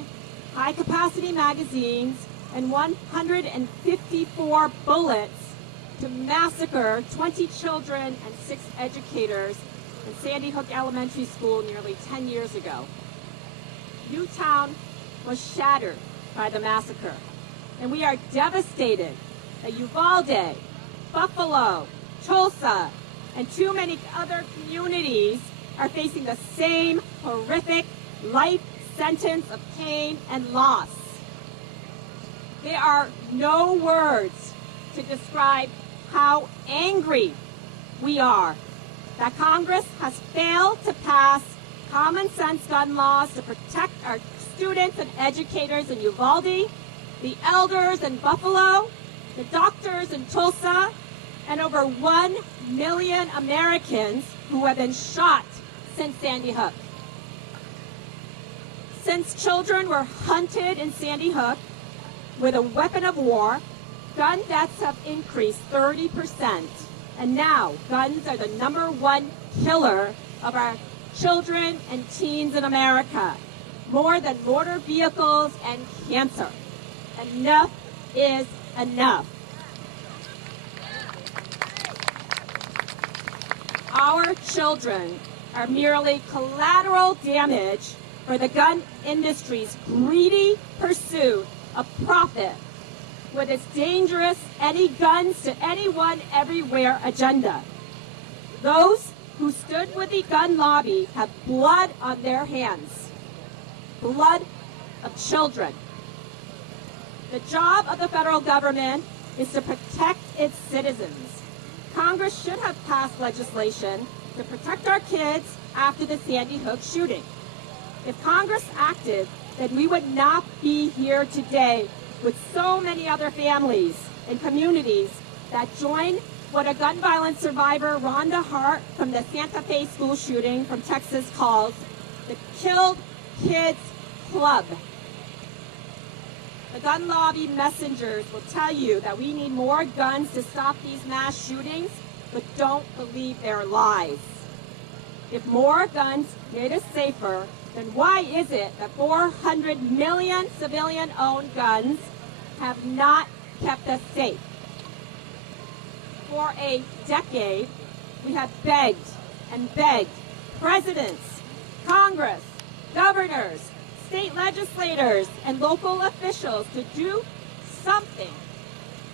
high-capacity magazines, and 154 bullets to massacre 20 children and 6 educators in Sandy Hook Elementary School nearly 10 years ago. Newtown was shattered by the massacre, and we are devastated that Uvalde, Buffalo, Tulsa, and too many other communities are facing the same horrific life sentence of pain and loss. There are no words to describe how angry we are that Congress has failed to pass common sense gun laws to protect our students and educators in Uvalde, the elders in Buffalo, the doctors in Tulsa, and over 1 million Americans who have been shot since Sandy Hook. Since children were hunted in Sandy Hook with a weapon of war, gun deaths have increased 30%, and now guns are the #1 killer of our children and teens in America, more than motor vehicles and cancer. Enough is enough. Our children are merely collateral damage for the gun industry's greedy pursuit of profit with its dangerous any guns to anyone everywhere agenda. Those who stood with the gun lobby have blood on their hands, blood of children. The job of the federal government is to protect its citizens. Congress should have passed legislation to protect our kids after the Sandy Hook shooting. If Congress acted, then we would not be here today with so many other families and communities that join what a gun violence survivor, Rhonda Hart, from the Santa Fe school shooting from Texas calls the Killed Kids Club. The gun lobby messengers will tell you that we need more guns to stop these mass shootings, but don't believe their lies. If more guns made us safer, then why is it that 400 million civilian-owned guns have not kept us safe? For a decade, we have begged and begged presidents, Congress, governors, state legislators, and local officials to do something,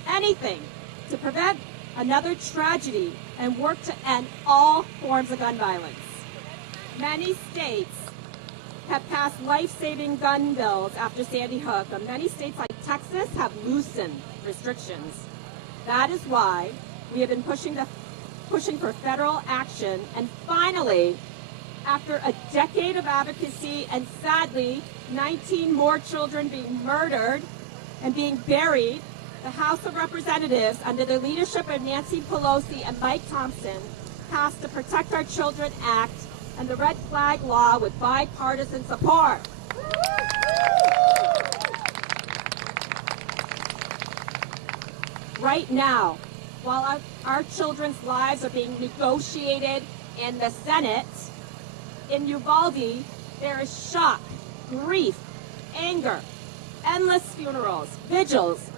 anything, to prevent another tragedy and work to end all forms of gun violence. Many states have passed life-saving gun bills after Sandy Hook, and many states like Texas have loosened restrictions. That is why we have been pushing for federal action, and finally, after a decade of advocacy and sadly 19 more children being murdered and being buried, the House of Representatives, under the leadership of Nancy Pelosi and Mike Thompson, passed the Protect Our Children Act and the Red Flag Law with bipartisan support. Right now, while our children's lives are being negotiated in the Senate, in Uvalde, there is shock, grief, anger, endless funerals, vigils,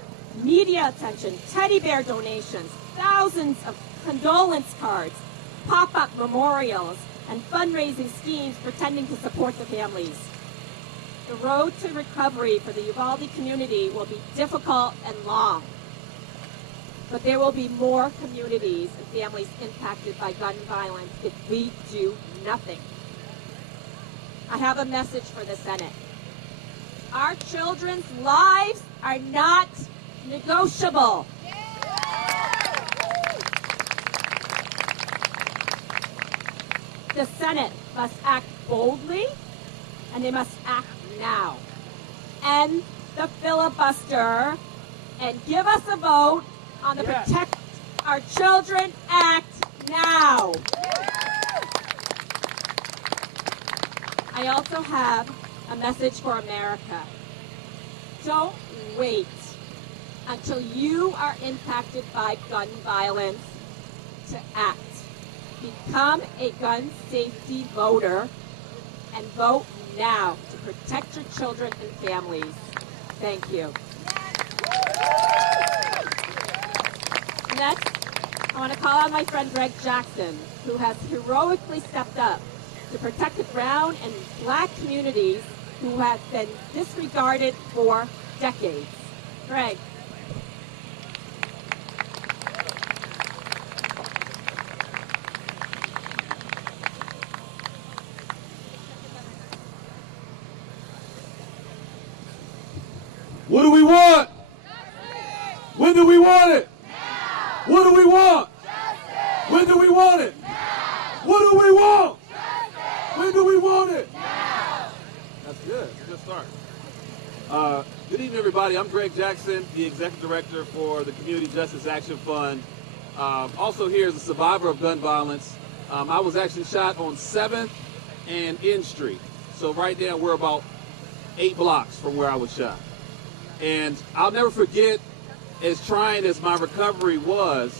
media attention, teddy bear donations, thousands of condolence cards, pop-up memorials, and fundraising schemes pretending to support the families. The road to recovery for the Uvalde community will be difficult and long, but there will be more communities and families impacted by gun violence if we do nothing. I have a message for the Senate. Our children's lives are not negotiable. The Senate must act boldly, and they must act now. End the filibuster and give us a vote on the Protect Our Children Act now. I also have a message for America. Don't wait until you are impacted by gun violence to act. Become a gun safety voter and vote now to protect your children and families. Thank you. Next, I want to call out my friend Greg Jackson, who has heroically stepped up to protect the brown and black communities who have been disregarded for decades. Greg. What do we want? When do we want it? Now. What do we want? Justice. When do we want it? Now. What do we want? Justice. When do we want it? Now. That's good. That's a good start. Good evening, everybody. I'm Greg Jackson, the Executive Director for the Community Justice Action Fund. Also here as a survivor of gun violence. I was actually shot on 7th and N Street. So right now we're about 8 blocks from where I was shot. And I'll never forget, as trying as my recovery was,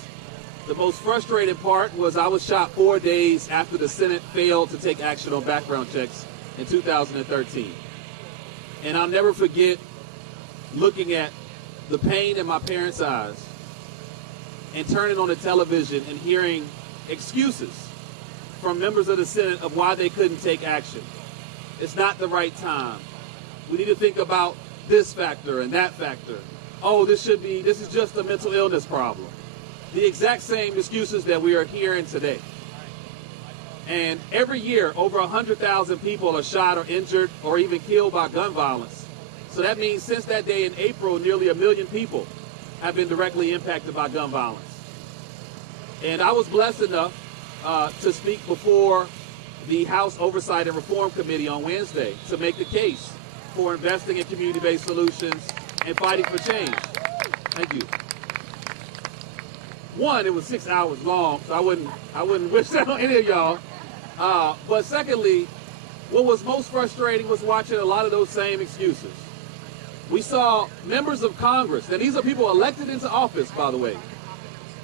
the most frustrating part was I was shot 4 days after the Senate failed to take action on background checks in 2013. And I'll never forget looking at the pain in my parents' eyes and turning on the television and hearing excuses from members of the Senate of why they couldn't take action. It's not the right time. We need to think about this factor and that factor. Oh, this is just a mental illness problem. The exact same excuses that we are hearing today. And every year, over 100,000 people are shot or injured or even killed by gun violence. So that means since that day in April, nearly 1 million people have been directly impacted by gun violence. And I was blessed enough to speak before the House Oversight and Reform Committee on Wednesday to make the case for investing in community-based solutions and fighting for change. Thank you. One, it was 6 hours long, so I wouldn't wish that on any of y'all. But secondly, what was most frustrating was watching a lot of those same excuses. We saw members of Congress, and these are people elected into office, by the way,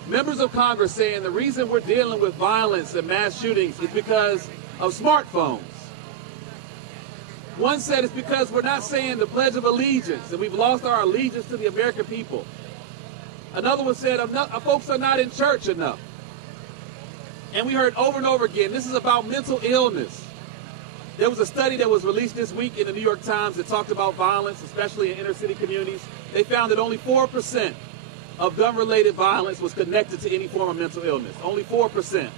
members of Congress saying the reason we're dealing with violence and mass shootings is because of smartphones. One said it's because we're not saying the Pledge of Allegiance and we've lost our allegiance to the American people. Another one said folks are not in church enough. And we heard over and over again, this is about mental illness. There was a study that was released this week in the New York Times that talked about violence, especially in inner city communities. They found that only 4% of gun-related violence was connected to any form of mental illness. Only 4%.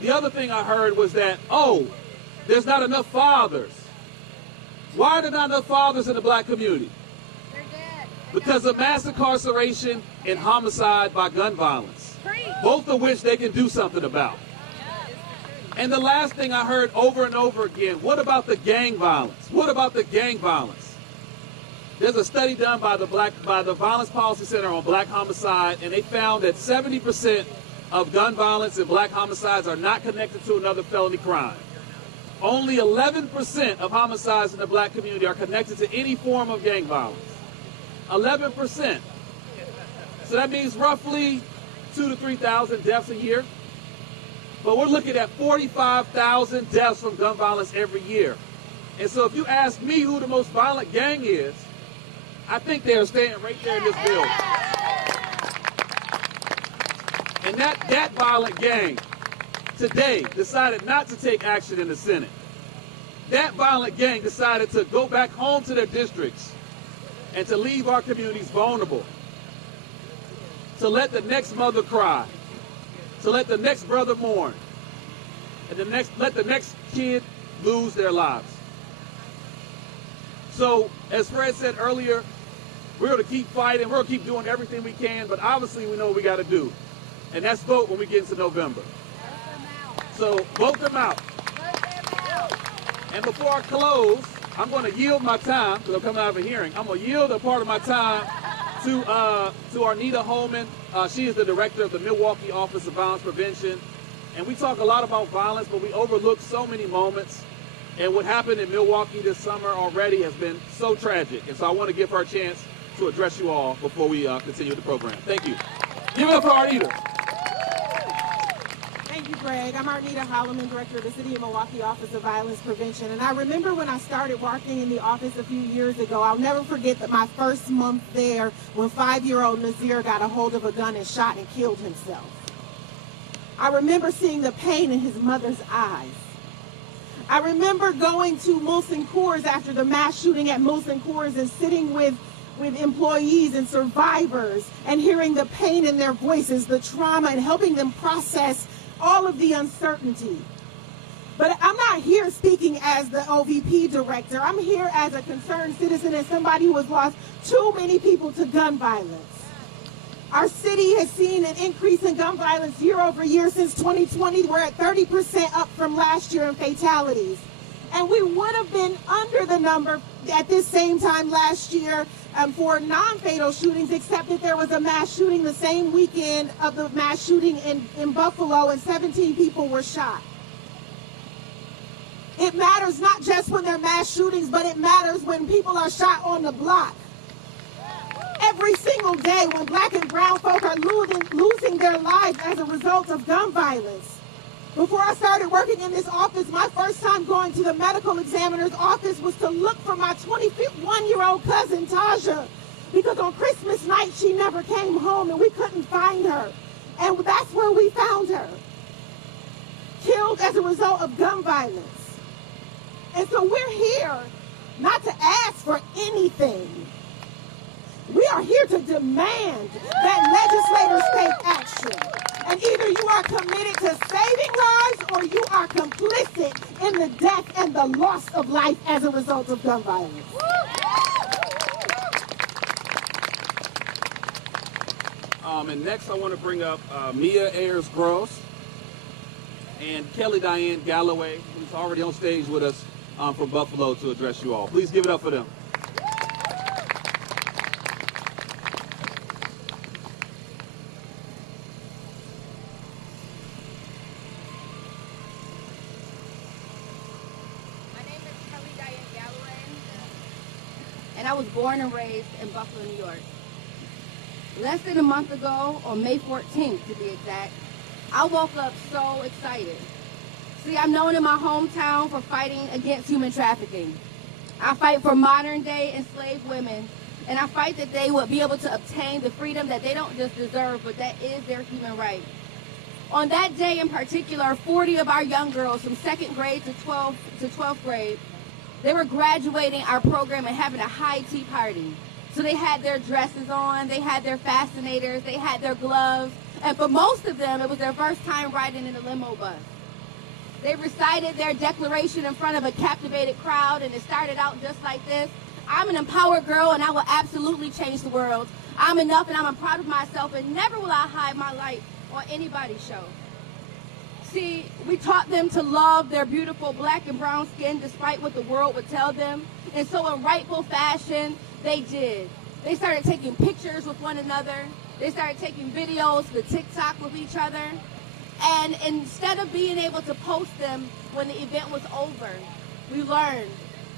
The other thing I heard was that, there's not enough fathers. Why are there not enough fathers in the black community? They're dead. Because of mass incarceration and homicide by gun violence. Both of which they can do something about. And the last thing I heard over and over again, what about the gang violence? What about the gang violence? There's a study done by the Violence Policy Center on black homicide, and they found that 70% of gun violence and black homicides are not connected to another felony crime. Only 11% of homicides in the black community are connected to any form of gang violence. 11%. So that means roughly 2,000 to 3,000 deaths a year. But we're looking at 45,000 deaths from gun violence every year. And so if you ask me who the most violent gang is, I think they're staying right there in this building. And that violent gang today decided not to take action in the Senate. That violent gang decided to go back home to their districts and to leave our communities vulnerable. To let the next mother cry. To let the next brother mourn. And let the next kid lose their lives. So, as Fred said earlier, we're going to keep fighting. We're going to keep doing everything we can, but obviously we know what we got to do. And that's vote when we get into November. So vote them out. And before I close, I'm going to yield my time, because I'm coming out of a hearing. I'm going to yield a part of my time to Anita Holman. She is the director of the Milwaukee Office of Violence Prevention. And we talk a lot about violence, but we overlook so many moments. And what happened in Milwaukee this summer already has been so tragic. And so I want to give her a chance to address you all before we continue the program. Thank you. Give it up for Anita. Thank you, Greg. I'm Anita, Holman, Director of the City of Milwaukee Office of Violence Prevention. And I remember when I started working in the office a few years ago, I'll never forget that my first month there when 5-year-old Nazir got a hold of a gun and shot and killed himself. I remember seeing the pain in his mother's eyes. I remember going to Molson Coors after the mass shooting at Molson Coors and sitting with employees and survivors and hearing the pain in their voices, the trauma, and helping them process all of the uncertainty. But I'm not here speaking as the OVP director. I'm here as a concerned citizen and somebody who has lost too many people to gun violence. Our city has seen an increase in gun violence year over year since 2020. We're at 30% up from last year in fatalities. And we would have been under the number at this same time last year for non-fatal shootings, except that there was a mass shooting the same weekend of the mass shooting in Buffalo, and 17 people were shot. It matters not just when they're mass shootings, but it matters when people are shot on the block. Every single day when black and brown folk are losing their lives as a result of gun violence. Before I started working in this office, my first time going to the medical examiner's office was to look for my 21-year-old cousin, Taja, because on Christmas night, she never came home and we couldn't find her. And that's where we found her, killed as a result of gun violence. And so we're here not to ask for anything. We are here to demand that legislators take action. And either you are committed to saving lives or you are complicit in the death and the loss of life as a result of gun violence. And next I want to bring up Mia Ayers-Gross and Kelly Diane Galloway, who's already on stage with us from Buffalo to address you all. Please give it up for them. And I was born and raised in Buffalo, New York. Less than a month ago, on May 14th to be exact, I woke up so excited. See, I'm known in my hometown for fighting against human trafficking. I fight for modern day enslaved women, and I fight that they would be able to obtain the freedom that they don't just deserve, but that is their human right. On that day in particular, 40 of our young girls from 2nd grade to 12th grade, they were graduating our program and having a high tea party. So they had their dresses on, they had their fascinators, they had their gloves, and for most of them, it was their first time riding in a limo bus. They recited their declaration in front of a captivated crowd, and it started out just like this. I'm an empowered girl, and I will absolutely change the world. I'm enough, and I'm proud of myself, and never will I hide my light on anybody's show. See, we taught them to love their beautiful black and brown skin despite what the world would tell them. And so in rightful fashion, they did. They started taking pictures with one another. They started taking videos for TikTok with each other. And instead of being able to post them when the event was over, we learned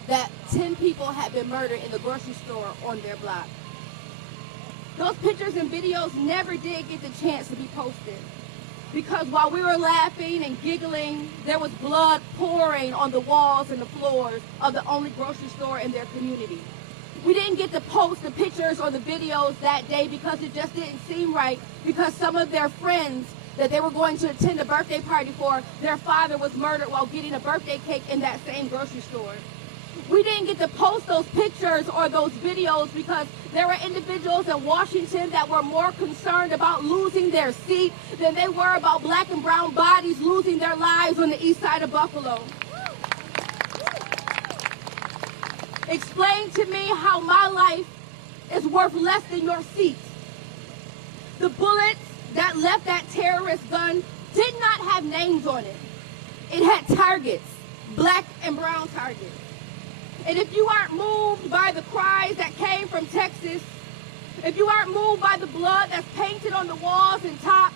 that 10 people had been murdered in the grocery store on their block. Those pictures and videos never did get the chance to be posted, because while we were laughing and giggling, there was blood pouring on the walls and the floors of the only grocery store in their community. We didn't get to post the pictures or the videos that day because it just didn't seem right, because some of their friends that they were going to attend a birthday party for, their father was murdered while getting a birthday cake in that same grocery store. We didn't get to post those pictures or those videos because there were individuals in Washington that were more concerned about losing their seat than they were about black and brown bodies losing their lives on the east side of Buffalo. Explain to me how my life is worth less than your seat. The bullets that left that terrorist gun did not have names on it. It had targets, black and brown targets. And if you aren't moved by the cries that came from Texas, if you aren't moved by the blood that's painted on the walls and tops,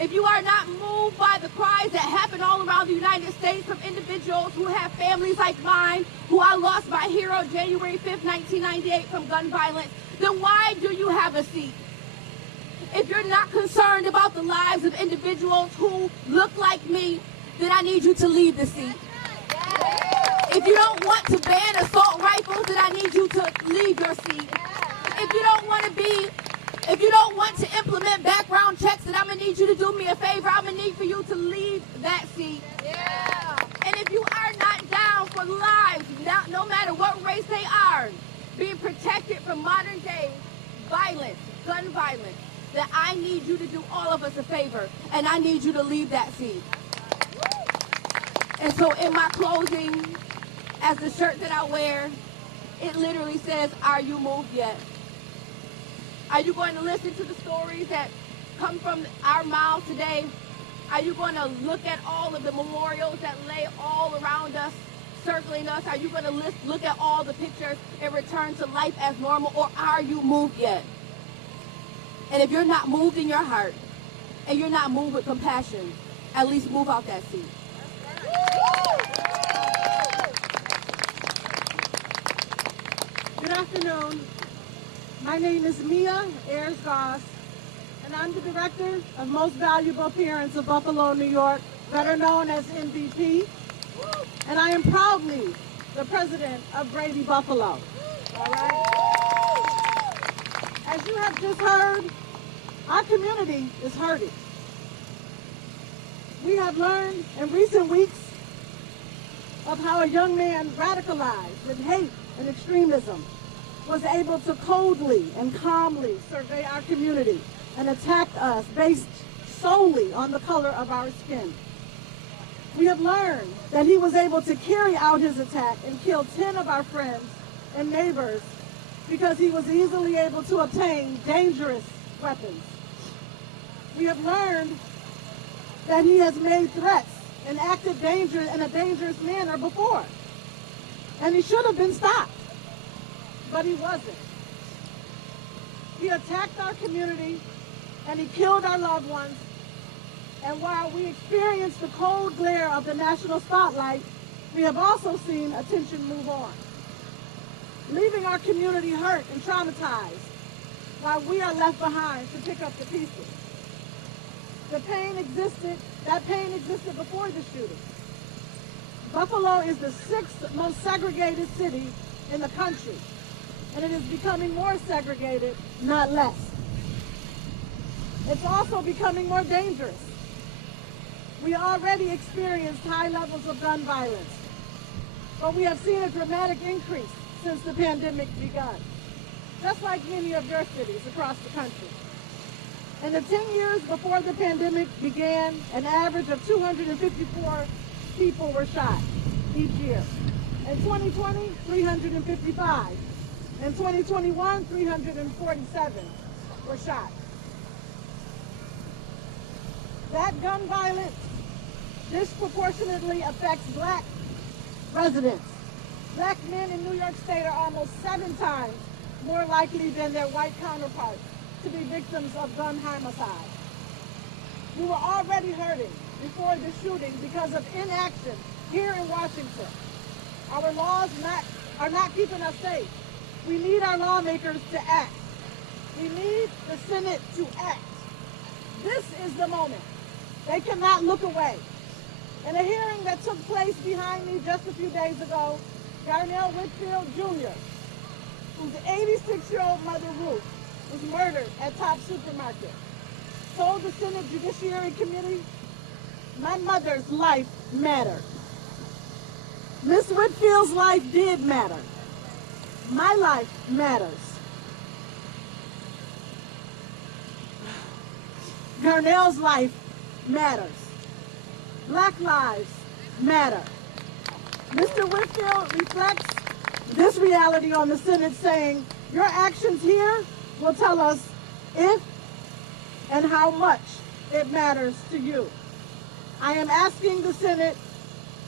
if you are not moved by the cries that happen all around the United States from individuals who have families like mine, who I lost my hero January 5th, 1998 from gun violence, then why do you have a seat? If you're not concerned about the lives of individuals who look like me, then I need you to leave the seat. If you don't want to ban assault rifles, then I need you to leave your seat. If you don't want to implement background checks, then I'm gonna need you to do me a favor. I'm gonna need for you to leave that seat. And if you are not down for lives, no matter what race they are, being protected from modern day violence, gun violence, then I need you to do all of us a favor, and I need you to leave that seat. And so in my closing, as the shirt that I wear, it literally says, "Are you moved yet?" Are you going to listen to the stories that come from our mouths today? Are you going to look at all of the memorials that lay all around us, circling us? Are you going to look at all the pictures and return to life as normal, or are you moved yet? And if you're not moved in your heart, and you're not moved with compassion, at least move out that seat. Good afternoon. My name is Mia Ayers-Goss, and I'm the Director of Most Valuable Parents of Buffalo, New York, better known as MVP, and I am proudly the President of Brady Buffalo. All right? As you have just heard, our community is hurting. We have learned in recent weeks of how a young man radicalized with hate and extremism was able to coldly and calmly survey our community and attack us based solely on the color of our skin. We have learned that he was able to carry out his attack and kill 10 of our friends and neighbors because he was easily able to obtain dangerous weapons. We have learned that he has made threats and acted in a dangerous manner before, and he should have been stopped. But he wasn't. He attacked our community and he killed our loved ones. And while we experienced the cold glare of the national spotlight, we have also seen attention move on, leaving our community hurt and traumatized while we are left behind to pick up the pieces. That pain existed before the shooting. Buffalo is the 6th most segregated city in the country, and it is becoming more segregated, not less. It's also becoming more dangerous. We already experienced high levels of gun violence, but we have seen a dramatic increase since the pandemic began, just like many of your cities across the country. In the 10 years before the pandemic began, an average of 254 people were shot each year. In 2020, 355. In 2021, 347 were shot. That gun violence disproportionately affects black residents. Black men in New York State are almost 7 times more likely than their white counterparts to be victims of gun homicide. We were already hurting before the shooting because of inaction here in Washington. Our laws are not keeping us safe. We need our lawmakers to act. We need the Senate to act. This is the moment. They cannot look away. In a hearing that took place behind me just a few days ago, Darnell Whitfield Jr., whose 86-year-old mother Ruth was murdered at Top Supermarket, told the Senate Judiciary Committee, "My mother's life mattered. Miss Whitfield's life did matter. My life matters." Darnell's life matters. Black lives matter. Mr. Whitfield reflects this reality on the Senate, saying, "Your actions here will tell us if and how much it matters to you." I am asking the Senate,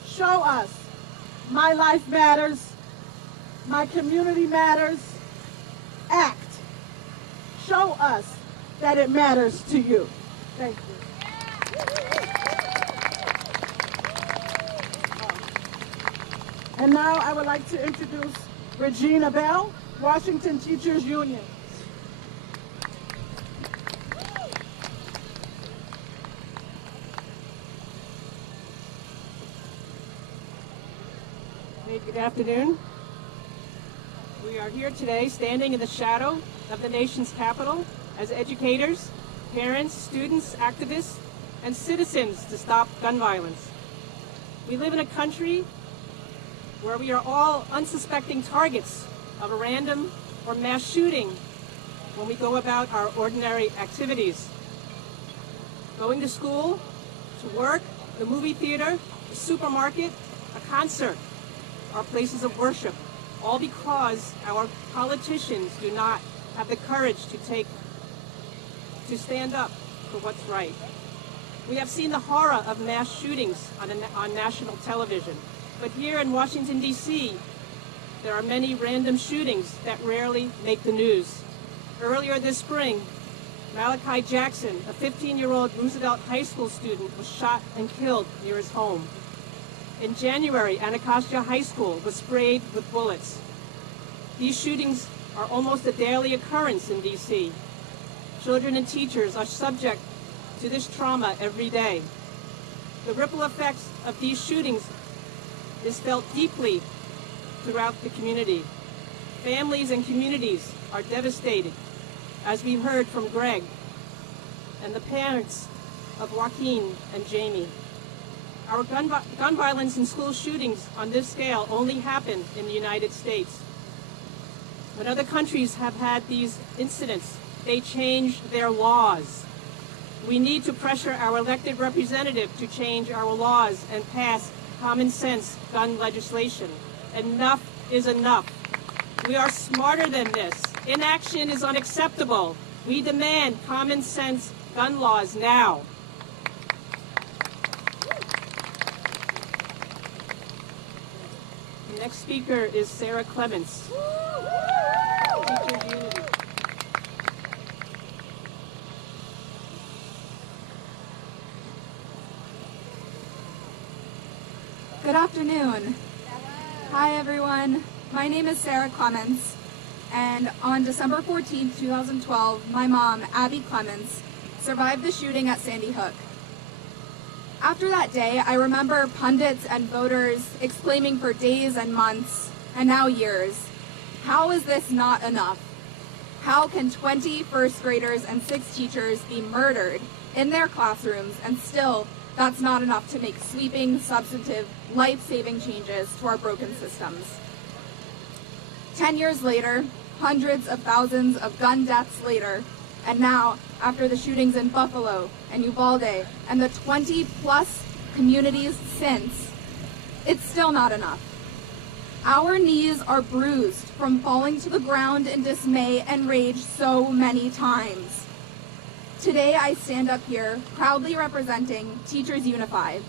show us my life matters, my community matters. Act. Show us that it matters to you. Thank you. And now I would like to introduce Regina Bell, Washington Teachers Union. Good afternoon. We are here today standing in the shadow of the nation's capital as educators, parents, students, activists, and citizens to stop gun violence. We live in a country where we are all unsuspecting targets of a random or mass shooting when we go about our ordinary activities. Going to school, to work, the movie theater, the supermarket, a concert, our places of worship, all because our politicians do not have the courage to stand up for what's right. We have seen the horror of mass shootings on national television, but here in Washington, D.C., there are many random shootings that rarely make the news. Earlier this spring, Malachi Jackson, a 15-year-old Roosevelt High School student, was shot and killed near his home. In January, Anacostia High School was sprayed with bullets. These shootings are almost a daily occurrence in D.C. Children and teachers are subject to this trauma every day. The ripple effects of these shootings is felt deeply throughout the community. Families and communities are devastated, as we heard from Greg and the parents of Joaquin and Jamie. Our gun violence and school shootings on this scale only happen in the United States. When other countries have had these incidents, they change their laws. We need to pressure our elected representative to change our laws and pass common sense gun legislation. Enough is enough. We are smarter than this. Inaction is unacceptable. We demand common sense gun laws now. The next speaker is Sarah Clements. Teachers Unity. Good afternoon. Hi everyone. My name is Sarah Clements, and on December 14, 2012, my mom, Abby Clements, survived the shooting at Sandy Hook. After that day, I remember pundits and voters exclaiming for days and months, and now years, how is this not enough? How can 20 first graders and 6 teachers be murdered in their classrooms, and still that's not enough to make sweeping, substantive, life-saving changes to our broken systems? 10 years later, hundreds of thousands of gun deaths later, and now, after the shootings in Buffalo and Uvalde and the 20-plus communities since, it's still not enough. Our knees are bruised from falling to the ground in dismay and rage so many times. Today, I stand up here proudly representing Teachers Unified,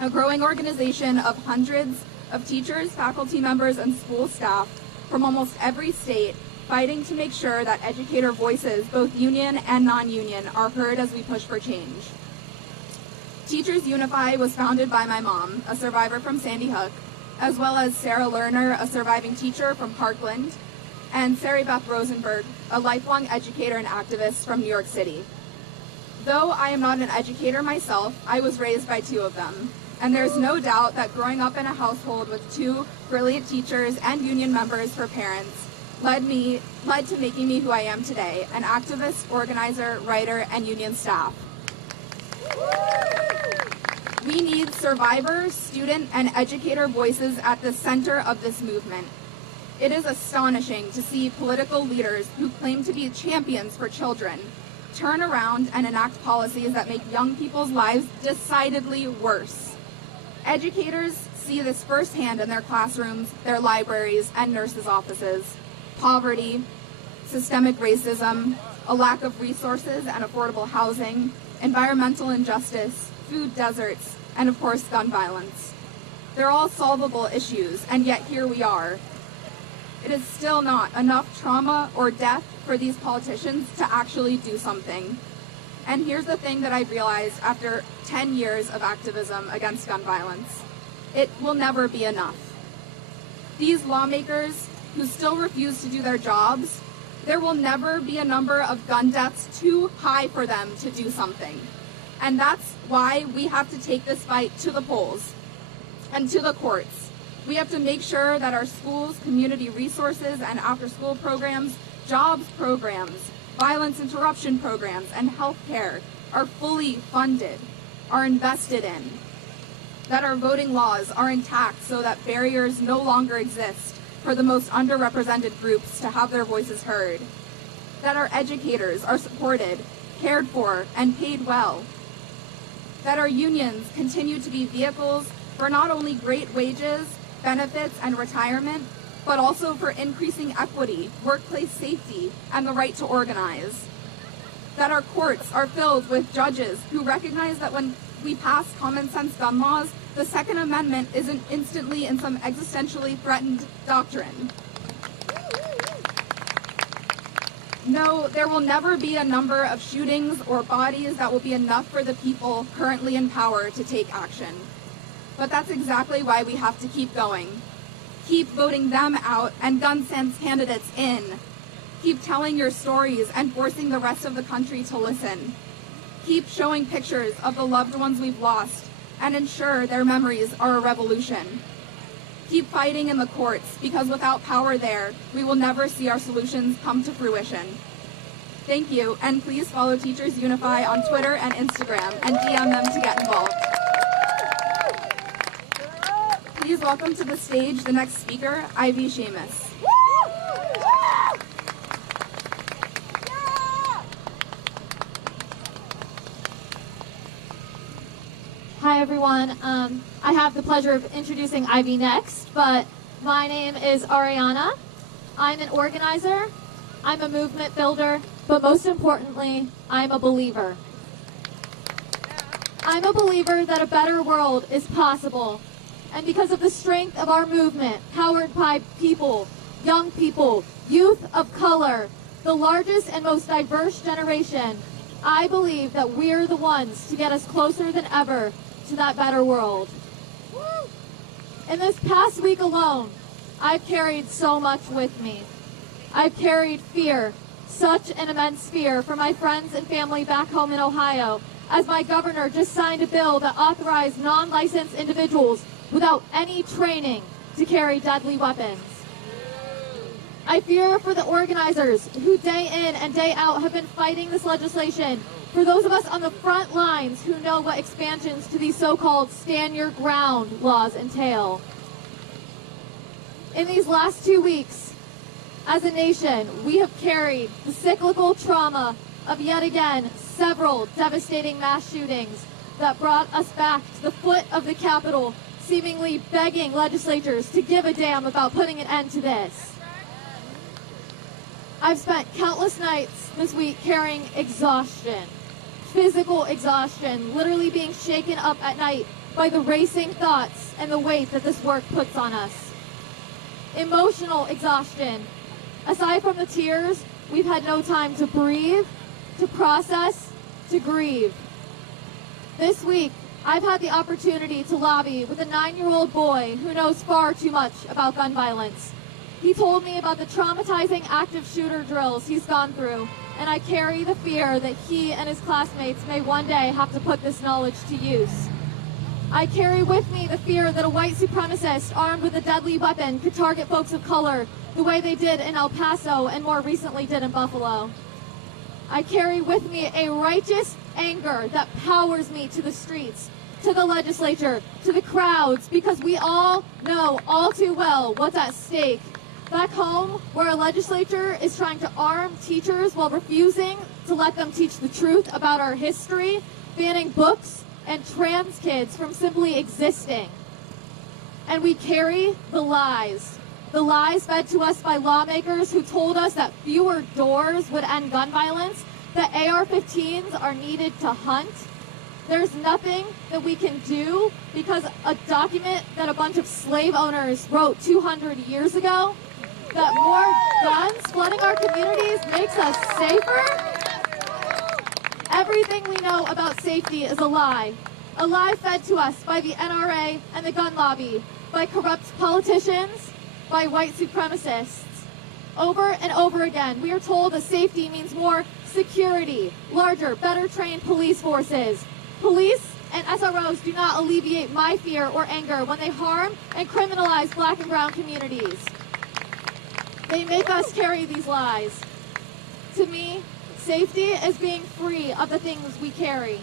a growing organization of hundreds of teachers, faculty members, and school staff from almost every state, fighting to make sure that educator voices, both union and non-union, are heard as we push for change. Teachers Unify was founded by my mom, a survivor from Sandy Hook, as well as Sarah Lerner, a surviving teacher from Parkland, and Sari Beth Rosenberg, a lifelong educator and activist from New York City. Though I am not an educator myself, I was raised by 2 of them. And there's no doubt that growing up in a household with 2 brilliant teachers and union members for parents led to making me who I am today, an activist, organizer, writer, and union staff. We need survivor, student, and educator voices at the center of this movement. It is astonishing to see political leaders who claim to be champions for children turn around and enact policies that make young people's lives decidedly worse. Educators see this firsthand in their classrooms, their libraries, and nurses' offices. Poverty, systemic racism, a lack of resources and affordable housing, environmental injustice, food deserts, and of course gun violence. They're all solvable issues, and yet here we are. It is still not enough trauma or death for these politicians to actually do something. And here's the thing that I've realized after 10 years of activism against gun violence. It will never be enough. These lawmakers who still refuse to do their jobs, there will never be a number of gun deaths too high for them to do something. And that's why we have to take this fight to the polls and to the courts. We have to make sure that our schools, community resources, and after-school programs, jobs programs, violence interruption programs, and health care are fully funded, are invested in. That our voting laws are intact so that barriers no longer exist for the most underrepresented groups to have their voices heard. That our educators are supported, cared for, and paid well. That our unions continue to be vehicles for not only great wages, benefits, and retirement, but also for increasing equity, workplace safety, and the right to organize. That our courts are filled with judges who recognize that when we pass common sense gun laws, the Second Amendment isn't instantly in some existentially threatened doctrine. No, there will never be a number of shootings or bodies that will be enough for the people currently in power to take action. But that's exactly why we have to keep going. Keep voting them out and gun sense candidates in. Keep telling your stories and forcing the rest of the country to listen. Keep showing pictures of the loved ones we've lost and ensure their memories are a revolution. Keep fighting in the courts, because without power there, we will never see our solutions come to fruition. Thank you, and please follow Teachers Unify on Twitter and Instagram and DM them to get involved. Please welcome to the stage the next speaker, Ivy Sheamus. Hi everyone, I have the pleasure of introducing Ivy next, but my name is Ariana. I'm an organizer, I'm a movement builder, but most importantly, I'm a believer. I'm a believer that a better world is possible, and because of the strength of our movement, powered by people, young people, youth of color, the largest and most diverse generation, I believe that we're the ones to get us closer than ever to that better world. In this past week alone, I've carried so much with me. I've carried fear, such an immense fear for my friends and family back home in Ohio, as my governor just signed a bill that authorized non-licensed individuals without any training to carry deadly weapons. I fear for the organizers who day in and day out have been fighting this legislation, for those of us on the front lines who know what expansions to these so-called stand your ground laws entail. In these last 2 weeks, as a nation, we have carried the cyclical trauma of yet again several devastating mass shootings that brought us back to the foot of the Capitol, seemingly begging legislatures to give a damn about putting an end to this. I've spent countless nights this week carrying exhaustion, physical exhaustion, literally being shaken up at night by the racing thoughts and the weight that this work puts on us. Emotional exhaustion. Aside from the tears, we've had no time to breathe, to process, to grieve. This week, I've had the opportunity to lobby with a 9-year-old boy who knows far too much about gun violence. He told me about the traumatizing active shooter drills he's gone through, and I carry the fear that he and his classmates may one day have to put this knowledge to use. I carry with me the fear that a white supremacist armed with a deadly weapon could target folks of color the way they did in El Paso and more recently did in Buffalo. I carry with me a righteous anger that powers me to the streets, to the legislature, to the crowds, because we all know all too well what's at stake. Back home, where a legislature is trying to arm teachers while refusing to let them teach the truth about our history, banning books and trans kids from simply existing. And we carry the lies fed to us by lawmakers who told us that fewer doors would end gun violence, that AR-15s are needed to hunt. There's nothing that we can do because a document that a bunch of slave owners wrote 200 years ago, that more guns flooding our communities makes us safer? Everything we know about safety is a lie fed to us by the NRA and the gun lobby, by corrupt politicians, by white supremacists. Over and over again, we are told that safety means more security, larger, better trained police forces. Police and SROs do not alleviate my fear or anger when they harm and criminalize Black and brown communities. They make us carry these lies. To me, safety is being free of the things we carry.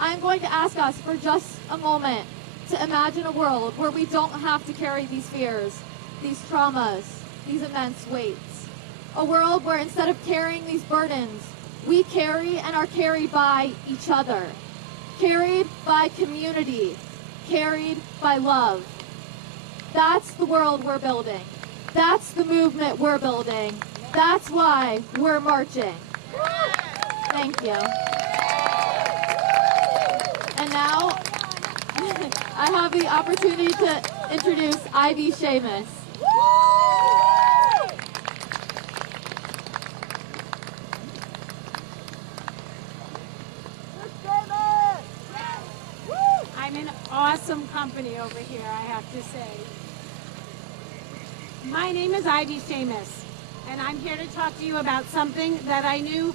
I'm going to ask us for just a moment to imagine a world where we don't have to carry these fears, these traumas, these immense weights. A world where instead of carrying these burdens, we carry and are carried by each other, carried by community, carried by love. That's the world we're building. That's the movement we're building. That's why we're marching. Thank you. And now, I have the opportunity to introduce Ivy Sheamus. I'm in awesome company over here, I have to say. My name is Ivy Sheamus, and I'm here to talk to you about something that I knew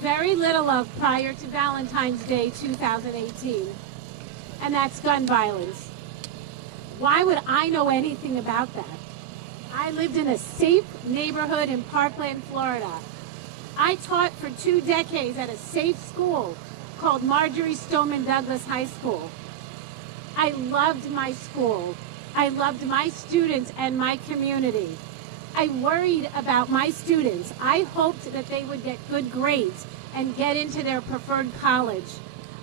very little of prior to Valentine's Day 2018, and that's gun violence. Why would I know anything about that? I lived in a safe neighborhood in Parkland, Florida. I taught for 2 decades at a safe school called Marjorie Stoneman Douglas High School. I loved my school. I loved my students and my community. I worried about my students. I hoped that they would get good grades and get into their preferred college.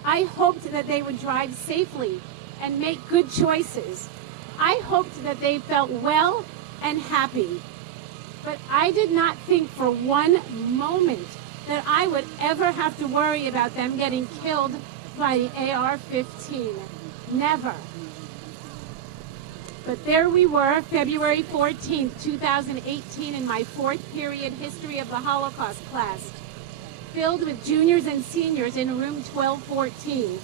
I hoped that they would drive safely and make good choices. I hoped that they felt well and happy. But I did not think for one moment that I would ever have to worry about them getting killed by the AR-15. Never. But there we were, February 14th, 2018, in my 4th period History of the Holocaust class, filled with juniors and seniors in room 1214,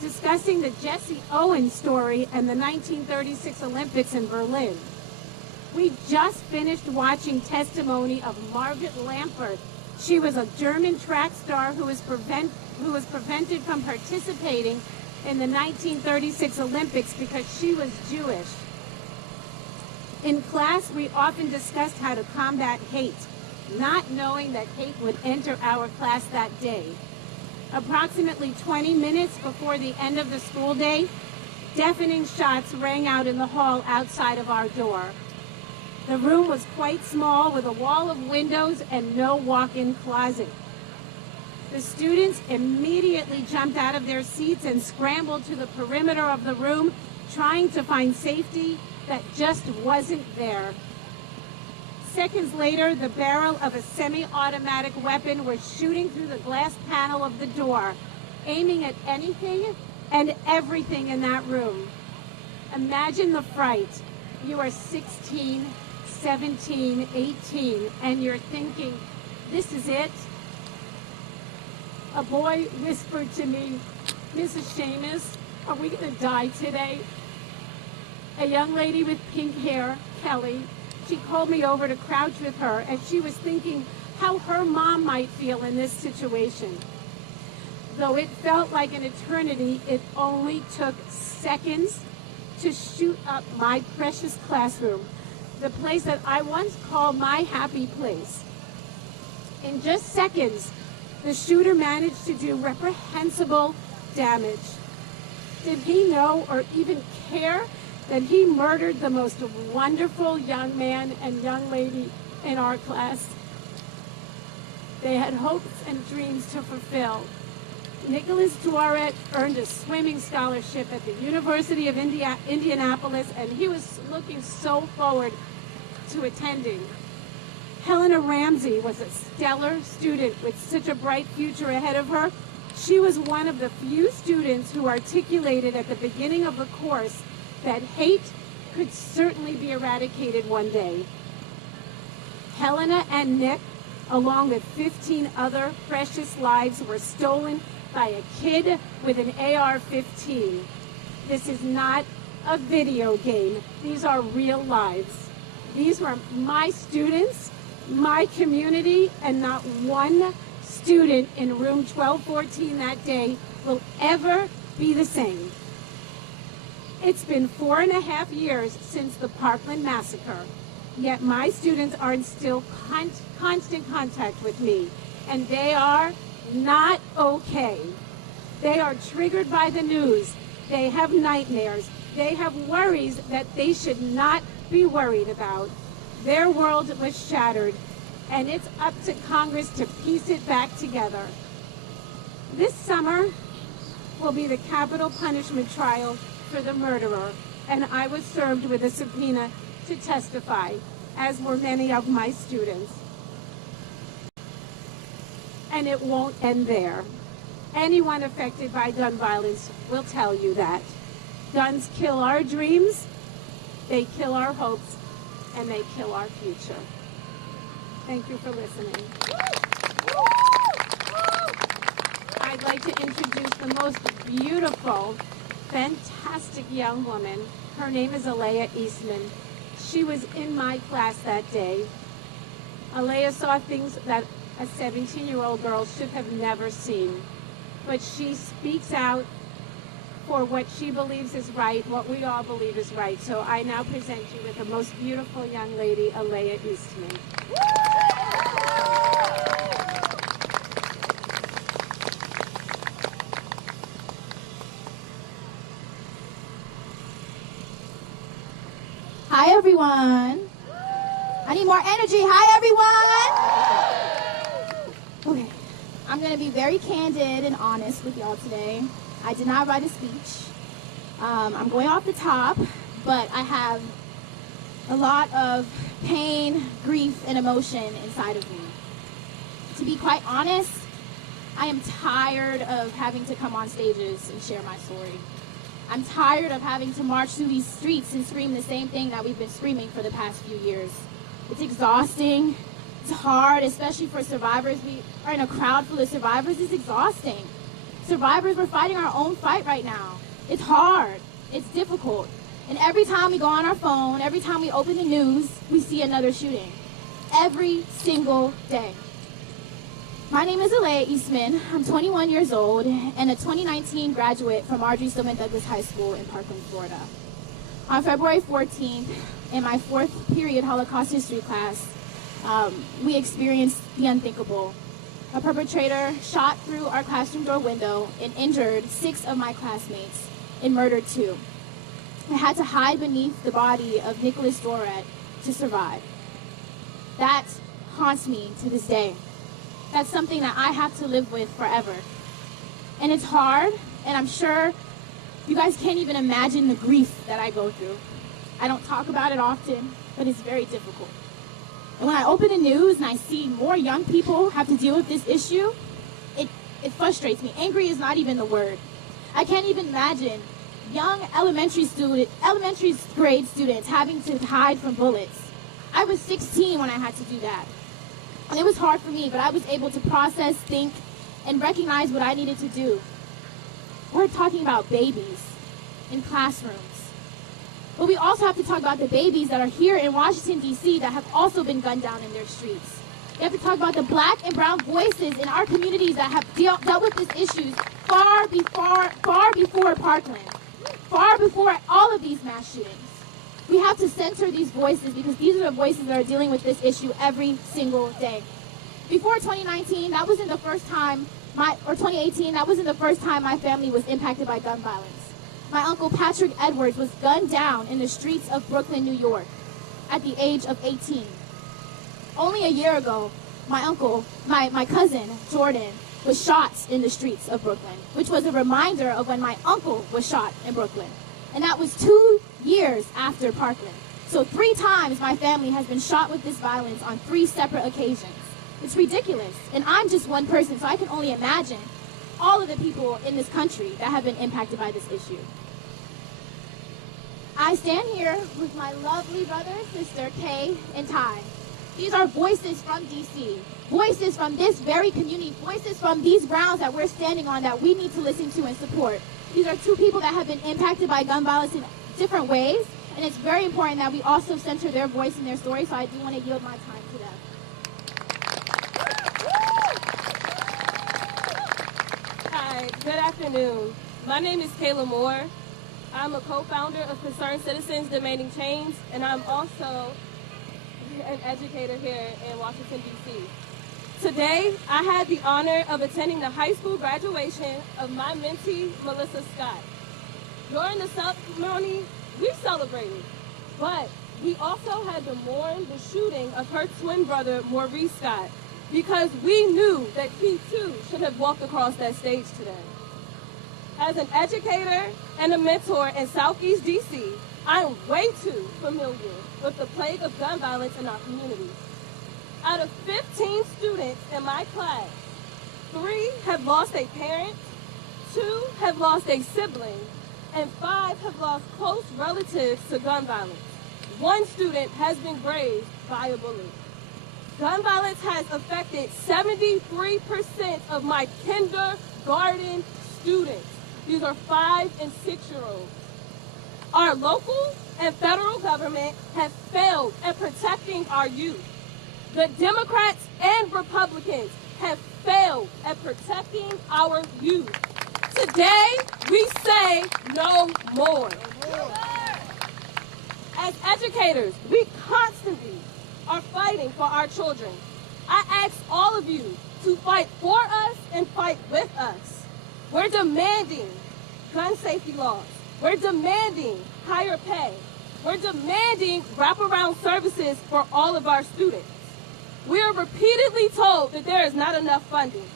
discussing the Jesse Owens story and the 1936 Olympics in Berlin. We just finished watching testimony of Margaret Lampert. She was a German track star who was prevented from participating in the 1936 Olympics because she was Jewish. In class, we often discussed how to combat hate, not knowing that hate would enter our class that day. Approximately 20 minutes before the end of the school day, deafening shots rang out in the hall outside of our door. The room was quite small with a wall of windows and no walk-in closet. The students immediately jumped out of their seats and scrambled to the perimeter of the room, trying to find safety that just wasn't there. Seconds later, the barrel of a semi-automatic weapon was shooting through the glass panel of the door, aiming at anything and everything in that room. Imagine the fright. You are 16, 17, 18, and you're thinking, this is it? A boy whispered to me, Mrs. Sheamus, are we going to die today? A young lady with pink hair, Kelly, she called me over to crouch with her, and she was thinking how her mom might feel in this situation. Though it felt like an eternity, it only took seconds to shoot up my precious classroom, the place that I once called my happy place. In just seconds, the shooter managed to do reprehensible damage. Did he know or even care that he murdered the most wonderful young man and young lady in our class? They had hopes and dreams to fulfill. Nicholas Tuaret earned a swimming scholarship at the University of Indianapolis, and he was looking so forward to attending. Helena Ramsey was a stellar student with such a bright future ahead of her. She was one of the few students who articulated at the beginning of the course that hate could certainly be eradicated one day. Helena and Nick, along with 15 other precious lives, were stolen by a kid with an AR-15. This is not a video game. These are real lives. These were my students, my community, and not one student in room 1214 that day will ever be the same. It's been 4.5 years since the Parkland massacre, yet my students are in still constant contact with me, and they are not okay. They are triggered by the news. They have nightmares. They have worries that they should not be worried about. Their world was shattered, and it's up to Congress to piece it back together. This summer will be the capital punishment trial for the murderer, and I was served with a subpoena to testify, as were many of my students. And it won't end there. Anyone affected by gun violence will tell you that. Guns kill our dreams, they kill our hopes, and they kill our future. Thank you for listening. I'd like to introduce the most beautiful, fantastic young woman. Her name is Elea Eastman. She was in my class that day. Elea saw things that a 17-year-old girl should have never seen. But she speaks out for what she believes is right, what we all believe is right. So I now present you with the most beautiful young lady, Elea Eastman. Hi, everyone. I need more energy. Hi, everyone. Okay, I'm going to be very candid and honest with y'all today. I did not write a speech. I'm going off the top, but I have a lot of pain, grief, and emotion inside of me. To be quite honest, I am tired of having to come on stages and share my story. I'm tired of having to march through these streets and scream the same thing that we've been screaming for the past few years. It's exhausting. It's hard, especially for survivors. We are in a crowd full of survivors. It's exhausting. Survivors, we're fighting our own fight right now. It's hard. It's difficult. And every time we go on our phone, every time we open the news, we see another shooting. Every single day. My name is Elea Eastman. I'm 21 years old and a 2019 graduate from Marjorie Stoneman Douglas High School in Parkland, Florida. On February 14th, in my 4th period Holocaust history class, we experienced the unthinkable. A perpetrator shot through our classroom door window and injured 6 of my classmates and murdered 2. I had to hide beneath the body of Nicholas Doret to survive. That haunts me to this day. That's something that I have to live with forever. And it's hard, and I'm sure you guys can't even imagine the grief that I go through. I don't talk about it often, but it's very difficult. And when I open the news and I see more young people have to deal with this issue, it frustrates me. Angry is not even the word. I can't even imagine young elementary grade students having to hide from bullets. I was 16 when I had to do that. And it was hard for me, but I was able to process, think, and recognize what I needed to do. We're talking about babies in classrooms. But we also have to talk about the babies that are here in Washington, D.C. that have also been gunned down in their streets. We have to talk about the black and brown voices in our communities that have dealt with these issues far before Parkland, far before all of these mass shootings. We have to center these voices because these are the voices that are dealing with this issue every single day. Before 2019, that wasn't the first time, or 2018, that wasn't the first time my family was impacted by gun violence. My uncle Patrick Edwards was gunned down in the streets of Brooklyn, New York, at the age of 18. Only a year ago, my cousin, Jordan, was shot in the streets of Brooklyn, which was a reminder of when my uncle was shot in Brooklyn. And that was 2 years after Parkland. So 3 times my family has been shot with this violence on 3 separate occasions. It's ridiculous. And I'm just one person, so I can only imagine all of the people in this country that have been impacted by this issue. I stand here with my lovely brother and sister, Kay and Ty. These are voices from DC, voices from this very community, voices from these grounds that we're standing on that we need to listen to and support. These are 2 people that have been impacted by gun violence in different ways, and it's very important that we also center their voice and their story, so I do want to yield my time to them. Hi, good afternoon. My name is Kayla Moore. I'm a co-founder of Concerned Citizens Demanding Change, and I'm also an educator here in Washington, D.C. Today, I had the honor of attending the high school graduation of my mentee, Melissa Scott. During the ceremony, we celebrated, but we also had to mourn the shooting of her twin brother, Maurice Scott, because we knew that he too should have walked across that stage today. As an educator and a mentor in Southeast DC, I am way too familiar with the plague of gun violence in our community. Out of 15 students in my class, 3 have lost a parent, 2 have lost a sibling, and 5 have lost close relatives to gun violence. 1 student has been grazed by a bullet. Gun violence has affected 73% of my kindergarten students. These are 5 and 6-year-olds. Our local and federal government have failed at protecting our youth. The Democrats and Republicans have failed at protecting our youth. Today, we say no more. As educators, we constantly are fighting for our children. I ask all of you to fight for us and fight with us. We're demanding gun safety laws. We're demanding higher pay. We're demanding wraparound services for all of our students. We are repeatedly told that there is not enough funding.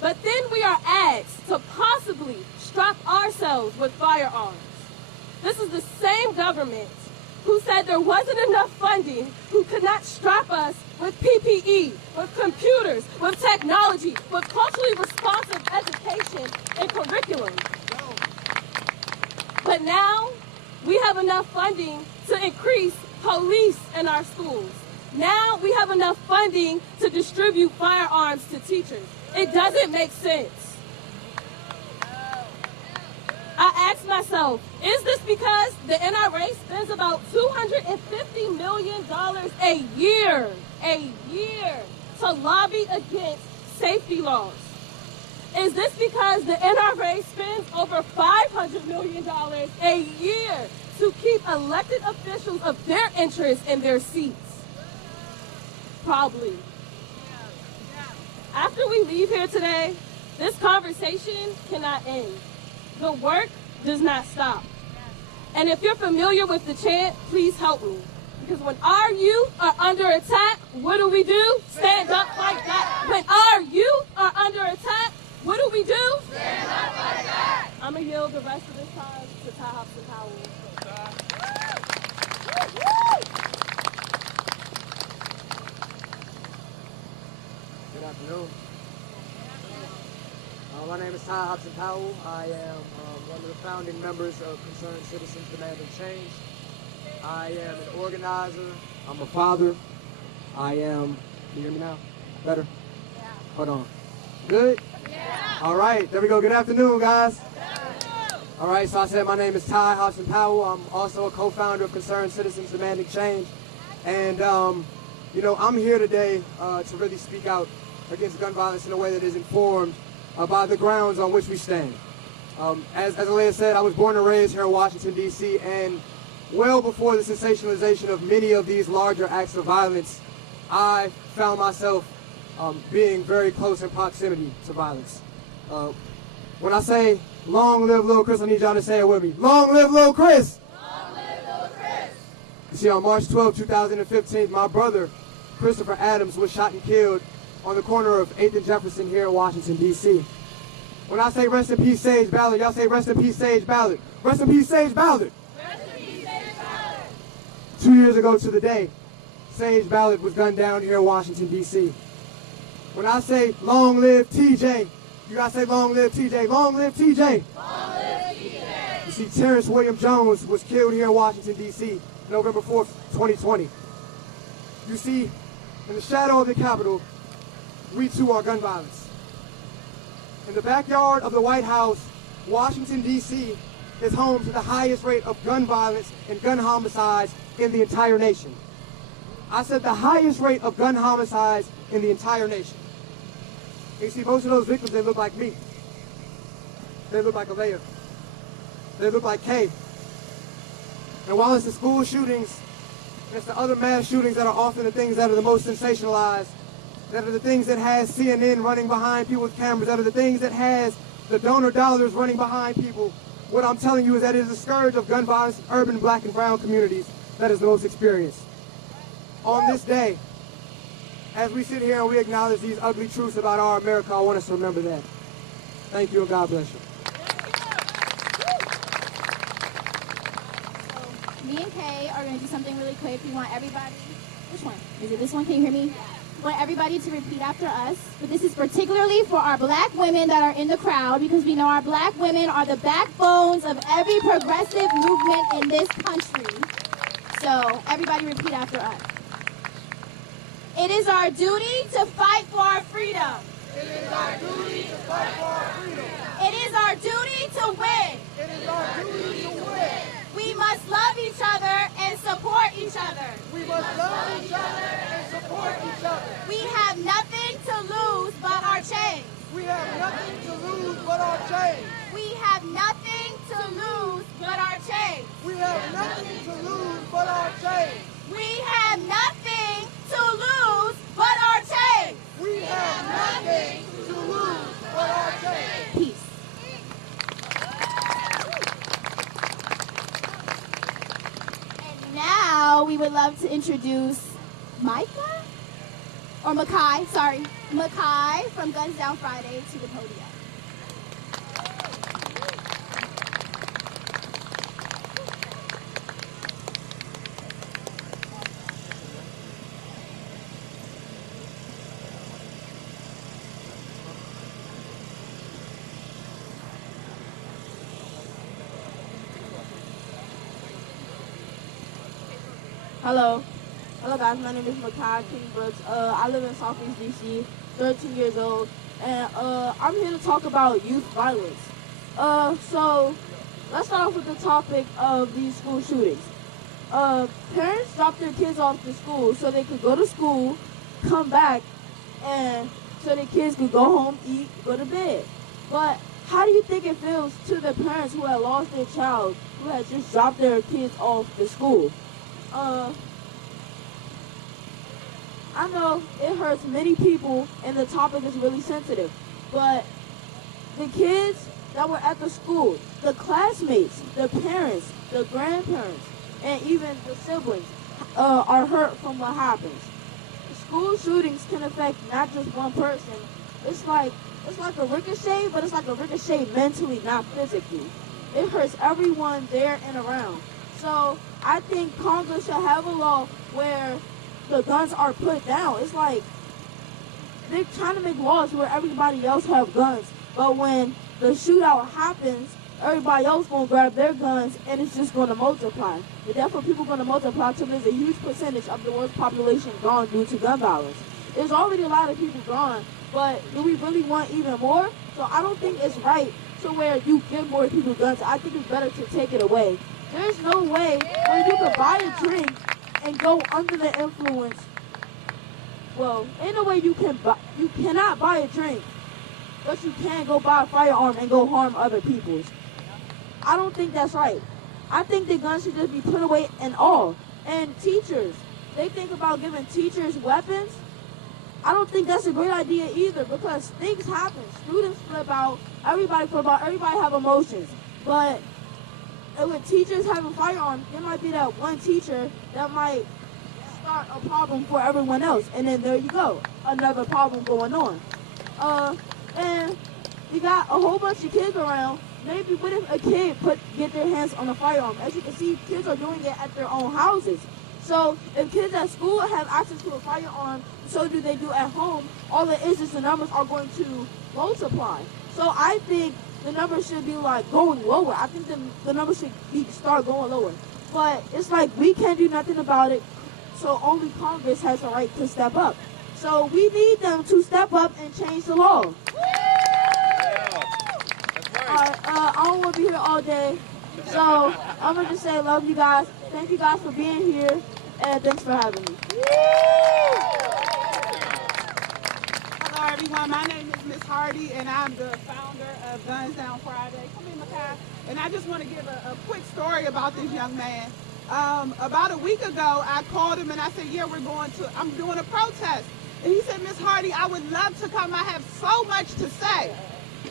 But then we are asked to possibly strap ourselves with firearms. This is the same government who said there wasn't enough funding, who could not strap us with PPE, with computers, with technology, with culturally responsive education and curriculum. But now we have enough funding to increase police in our schools. Now we have enough funding to distribute firearms to teachers. It doesn't make sense. I asked myself, is this because the NRA spends about $250 million a year to lobby against safety laws? Is this because the NRA spends over $500 million a year to keep elected officials of their interests in their seats? Probably. After we leave here today, this conversation cannot end. The work does not stop. And if you're familiar with the chant, please help me. Because when our youth are under attack, what do? Stand up like that. When our youth are under attack, what do? Stand up like that. I'm going to yield the rest of this time to Hodgson Powell. Good afternoon. My name is Hodgson Powell. I am one of the founding members of Concerned Citizens Demanding Change. I am an organizer. I'm a father. I am, can you hear me now? Better? Yeah. Hold on. Good? Yeah. All right, there we go. Good afternoon, guys. All right, so I said my name is Hodgson Powell. I'm also a co-founder of Concerned Citizens Demanding Change. And, you know, I'm here today to really speak out against gun violence in a way that is informed by the grounds on which we stand. As Elea said, I was born and raised here in Washington, D.C., and well before the sensationalization of many of these larger acts of violence, I found myself being very close in proximity to violence. When I say, long live Little Chris, I need y'all to say it with me. Long live Little Chris! Long live Little Chris! You see, on March 12, 2015, my brother, Christopher Adams, was shot and killed on the corner of 8th and Jefferson here in Washington, D.C. When I say rest in peace, Sage Ballard, y'all say rest in peace, Sage Ballard. Rest in peace, Sage Ballard. Rest in peace, Sage Ballard. 2 years ago to the day, Sage Ballard was gunned down here in Washington, D.C. When I say long live TJ, you gotta say long live TJ. Long live TJ. Long live TJ. You see, Terrence William Jones was killed here in Washington, D.C. November 4th, 2020. You see, in the shadow of the Capitol, we too are gun violence. In the backyard of the White House, Washington, D.C. is home to the highest rate of gun violence and gun homicides in the entire nation. I said the highest rate of gun homicides in the entire nation. And you see, most of those victims, they look like me. They look like Elea. They look like K. And while it's the school shootings, it's the other mass shootings that are often the things that are the most sensationalized, that are the things that has CNN running behind people's cameras, that are the things that has the donor dollars running behind people. What I'm telling you is that it is a scourge of gun violence in urban black and brown communities that is the most experienced. On this day, as we sit here and we acknowledge these ugly truths about our America, I want us to remember that. Thank you and God bless you. Me and Kay are going to do something really quick. We want everybody, which one? Is it this one? Can you hear me? We want everybody to repeat after us. But this is particularly for our black women that are in the crowd, because we know our black women are the backbones of every progressive movement in this country. So everybody repeat after us. It is our duty to fight for our freedom. It is our duty to fight for our freedom. It is our duty to win. It is our duty to win. We must love each other and support each other. We must love each other and support each other. We have nothing to lose but our chains. We have nothing to lose but our chains. We have nothing to lose but our chains. We have nothing to lose but our chains. We have nothing to lose but our chains. We have nothing to lose but our chains. Peace. And now we would love to introduce Micah? Or Makai, sorry. Makai from Guns Down Friday to the podium. Hello. Hello guys, my name is Makai King Brooks. I live in Southeast DC, 13 years old, and I'm here to talk about youth violence. So let's start off with the topic of these school shootings. Parents drop their kids off to school so they could go to school, come back, and so the kids could go home, eat, go to bed. But how do you think it feels to the parents who had lost their child, who had just dropped their kids off to school? I know it hurts many people and the topic is really sensitive, but the kids that were at the school, the classmates, the parents, the grandparents, and even the siblings are hurt from what happens. School shootings can affect not just one person. It's like a ricochet, but it's like a ricochet mentally, not physically. It hurts everyone there and around. So I think Congress should have a law where the guns are put down. It's like they're trying to make laws where everybody else have guns, but when the shootout happens, everybody else gonna grab their guns and it's just gonna multiply. The death of people are gonna multiply until there's a huge percentage of the world's population gone due to gun violence. There's already a lot of people gone, but do we really want even more? So I don't think it's right to where you give more people guns. I think it's better to take it away. There's no way where you could buy a drink and go under the influence. Well, ain't no way you cannot buy a drink, but you can go buy a firearm and go harm other people's. I don't think that's right. I think the guns should just be put away and all. And teachers, they think about giving teachers weapons. I don't think that's a great idea either, because things happen. Students flip out, everybody flip out, everybody have emotions. But with teachers having firearms, there might be that one teacher that might start a problem for everyone else. And then there you go, another problem going on. And you got a whole bunch of kids around. Maybe what if a kid get their hands on a firearm? As you can see, kids are doing it at their own houses. So if kids at school have access to a firearm, so do they do at home. All it is the numbers are going to multiply. So I think the numbers should be like going lower. I think the numbers should start going lower. But it's like we can't do nothing about it. So only Congress has the right to step up. So we need them to step up and change the law. I don't want to be here all day. So I'm going to just say love you guys. Thank you guys for being here. And thanks for having me. Hello everyone, my name is Miss Hardy and I'm the founder of Guns Down Friday. Come in, Makai. And I just want to give a quick story about this young man. About a week ago, I called him and I said, yeah, I'm doing a protest. And he said, Miss Hardy, I would love to come. I have so much to say.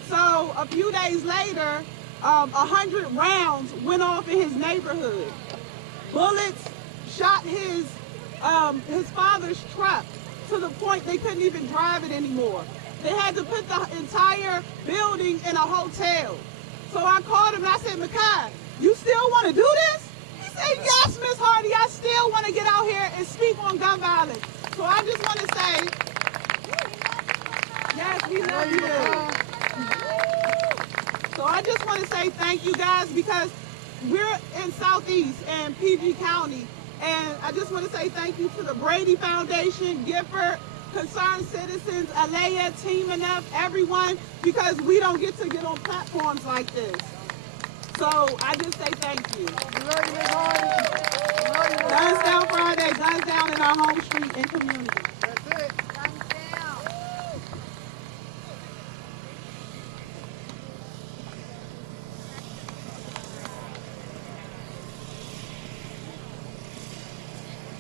So a few days later, 100 rounds went off in his neighborhood. Bullets shot his father's truck to the point they couldn't even drive it anymore. They had to put the entire building in a hotel. So I called him and I said, Makai, you still want to do this? He said, yes, Miss Hardy, I still want to get out here and speak on gun violence. So I just want to say, yes, we love you. So I just want to say thank you guys, because we're in Southeast and PG County. And I just want to say thank you to the Brady Foundation, Gifford, Concerned Citizens, Elea, Team Enough, everyone, because we don't get to get on platforms like this. So I just say thank you. Guns Down Friday, guns down in our home street and community. That's it. Guns down.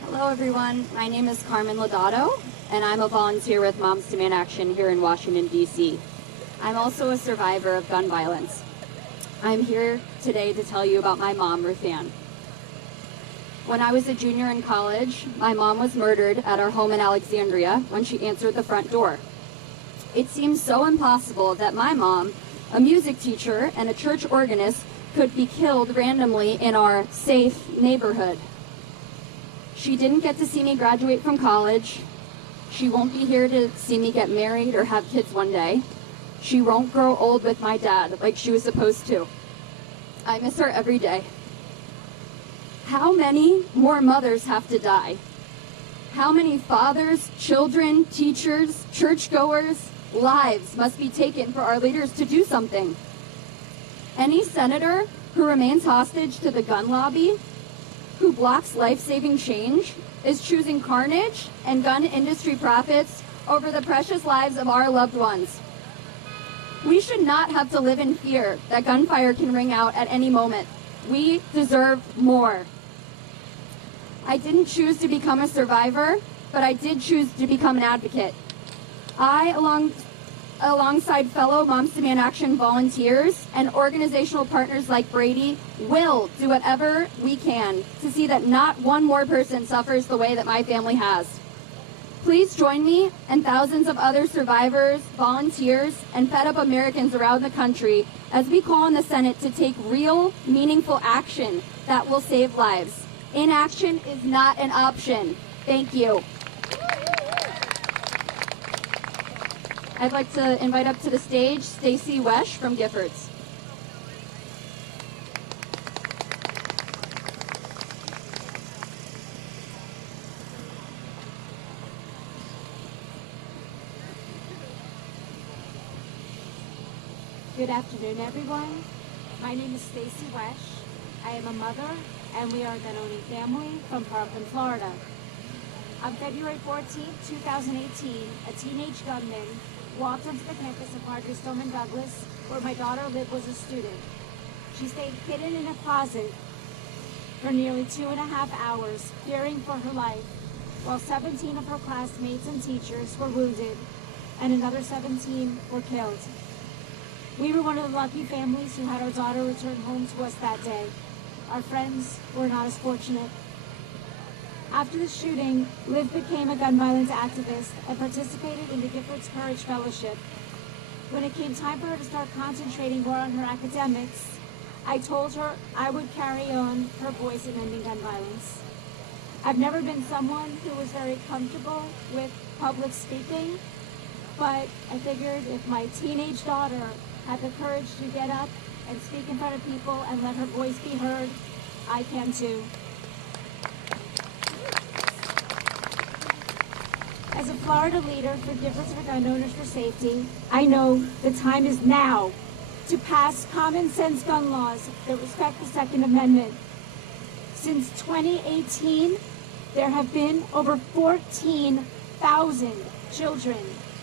Hello everyone, my name is Carmen Lodato, and I'm a volunteer with Moms Demand Action here in Washington, D.C. I'm also a survivor of gun violence. I'm here today to tell you about my mom, Ruth Ann. When I was a junior in college, my mom was murdered at our home in Alexandria when she answered the front door. It seems so impossible that my mom, a music teacher and a church organist, could be killed randomly in our safe neighborhood. She didn't get to see me graduate from college. She won't be here to see me get married or have kids one day. She won't grow old with my dad like she was supposed to. I miss her every day. How many more mothers have to die? How many fathers, children, teachers, churchgoers, lives must be taken for our leaders to do something? Any senator who remains hostage to the gun lobby, who blocks life-saving change, is choosing carnage and gun industry profits over the precious lives of our loved ones. We should not have to live in fear that gunfire can ring out at any moment. We deserve more. I didn't choose to become a survivor, but I did choose to become an advocate. Alongside fellow Moms Demand Action volunteers and organizational partners like Brady, will do whatever we can to see that not one more person suffers the way that my family has. Please join me and thousands of other survivors, volunteers, and fed-up Americans around the country as we call on the Senate to take real, meaningful action that will save lives. Inaction is not an option. Thank you. I'd like to invite up to the stage Stacy Wesh from Giffords. Good afternoon, everyone. My name is Stacy Wesh. I am a mother, and we are a gun-owning family from Parkland, Florida. On February 14, 2018, a teenage gunman walked onto the campus of Marjory Stoneman Douglas, where my daughter Liv was a student. She stayed hidden in a closet for nearly 2.5 hours, fearing for her life, while 17 of her classmates and teachers were wounded, and another 17 were killed. We were one of the lucky families who had our daughter return home to us that day. Our friends were not as fortunate. After the shooting, Liv became a gun violence activist and participated in the Giffords Courage Fellowship. When it came time for her to start concentrating more on her academics, I told her I would carry on her voice in ending gun violence. I've never been someone who was very comfortable with public speaking, but I figured if my teenage daughter had the courage to get up and speak in front of people and let her voice be heard, I can too. As a Florida leader for Giffords for Gun Owners for Safety, I know the time is now to pass common sense gun laws that respect the Second Amendment. Since 2018, there have been over 14,000 children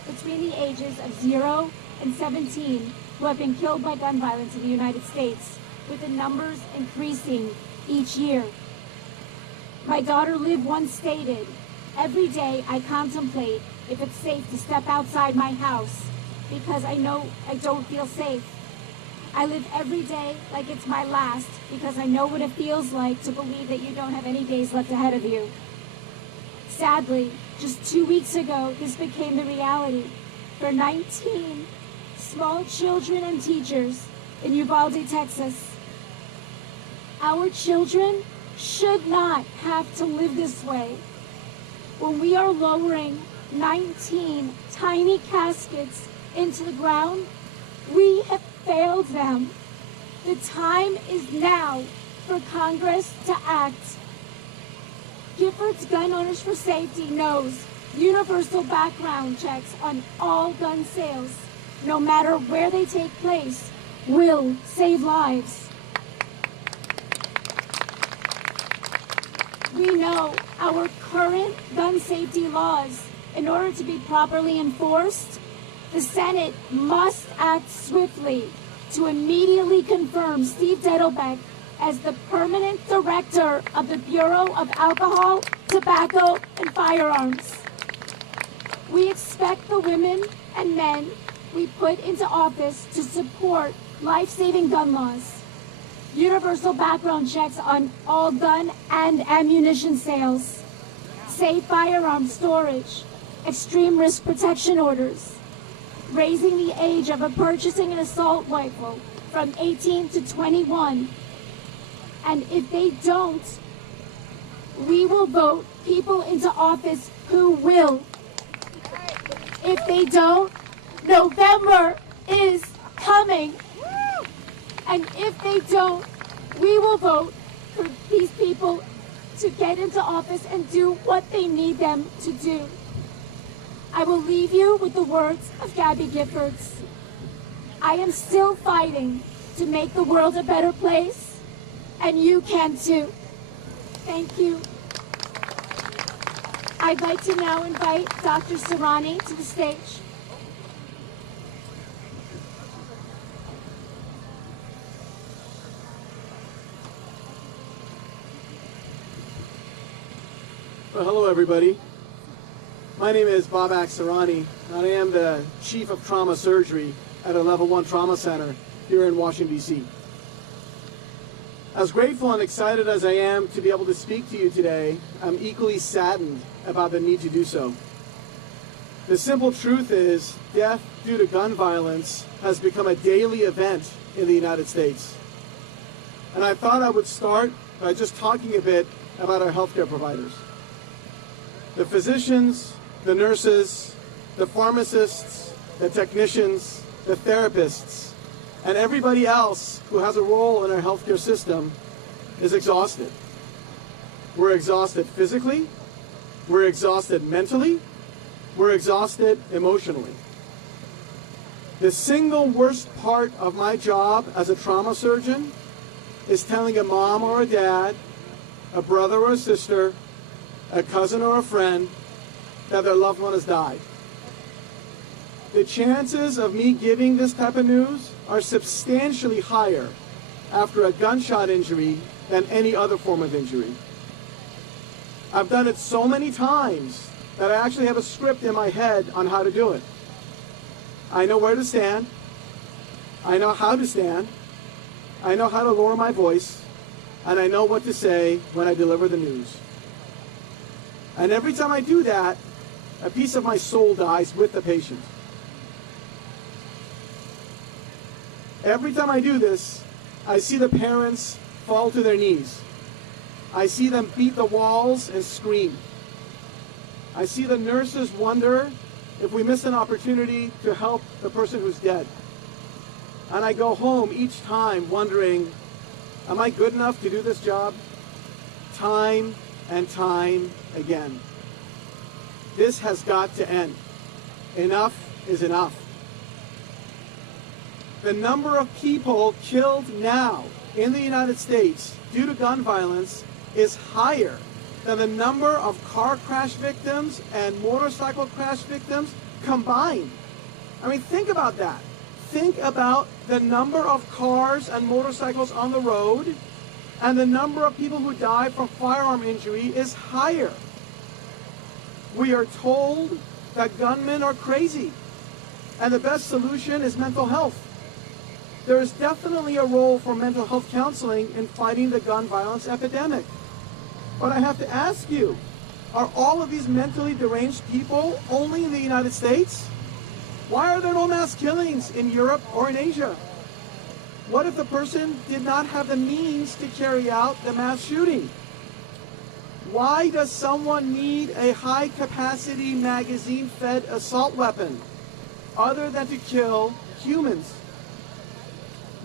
between the ages of 0 and 17 who have been killed by gun violence in the United States. with the numbers increasing each year. My daughter Liv once stated, "Every day I contemplate if it's safe to step outside my house because I know I don't feel safe. I live every day like it's my last because I know what it feels like to believe that you don't have any days left ahead of you." Sadly, just 2 weeks ago, this became the reality for 19 small children and teachers in Uvalde, Texas. Our children should not have to live this way. When we are lowering 19 tiny caskets into the ground, we have failed them. The time is now for Congress to act. Giffords Gun Owners for Safety knows universal background checks on all gun sales, no matter where they take place, will save lives. We know our current gun safety laws, in order to be properly enforced, the Senate must act swiftly to immediately confirm Steve Dettelbeck as the permanent director of the Bureau of Alcohol, Tobacco, and Firearms. We expect the women and men we put into office to support life-saving gun laws, universal background checks on all gun and ammunition sales, safe firearm storage, extreme risk protection orders, raising the age of a purchasing an assault rifle from 18 to 21. And if they don't, we will vote people into office who will. If they don't, November is coming. And if they don't, we will vote for these people to get into office and do what they need them to do. I will leave you with the words of Gabby Giffords. I am still fighting to make the world a better place, and you can too. Thank you. I'd like to now invite Dr. Serrani to the stage. Well, hello, everybody. My name is Babak Serrani, and I am the Chief of Trauma Surgery at a Level 1 Trauma Center here in Washington, D.C. As grateful and excited as I am to be able to speak to you today, I'm equally saddened about the need to do so. The simple truth is, death due to gun violence has become a daily event in the United States. And I thought I would start by just talking a bit about our healthcare providers. The physicians, the nurses, the pharmacists, the technicians, the therapists, and everybody else who has a role in our healthcare system is exhausted. We're exhausted physically, we're exhausted mentally, we're exhausted emotionally. The single worst part of my job as a trauma surgeon is telling a mom or a dad, a brother or a sister, a cousin or a friend, that their loved one has died. The chances of me giving this type of news are substantially higher after a gunshot injury than any other form of injury. I've done it so many times that I actually have a script in my head on how to do it. I know where to stand. I know how to stand. I know how to lower my voice. And I know what to say when I deliver the news. And every time I do that, a piece of my soul dies with the patient. Every time I do this, I see the parents fall to their knees. I see them beat the walls and scream. I see the nurses wonder if we missed an opportunity to help the person who's dead. And I go home each time wondering, am I good enough to do this job? Time and time again. This has got to end. Enough is enough. The number of people killed now in the United States due to gun violence is higher than the number of car crash victims and motorcycle crash victims combined. I mean, think about that. think about the number of cars and motorcycles on the road, and the number of people who die from firearm injury is higher. We are told that gunmen are crazy, and the best solution is mental health. There is definitely a role for mental health counseling in fighting the gun violence epidemic. But I have to ask you, are all of these mentally deranged people only in the United States? Why are there no mass killings in Europe or in Asia? What if the person did not have the means to carry out the mass shooting? Why does someone need a high-capacity magazine-fed assault weapon other than to kill humans?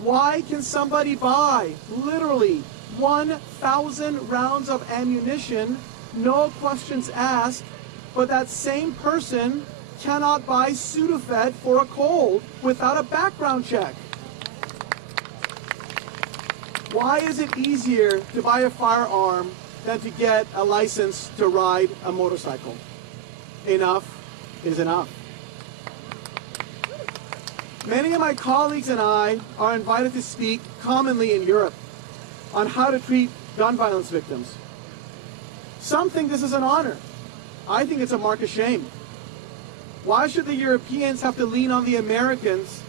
Why can somebody buy literally 1,000 rounds of ammunition, no questions asked, but that same person cannot buy Sudafed for a cold without a background check? Why is it easier to buy a firearm than to get a license to ride a motorcycle? Enough is enough. Many of my colleagues and I are invited to speak commonly in Europe on how to treat gun violence victims. Some think this is an honor. I think it's a mark of shame. Why should the Europeans have to lean on the Americans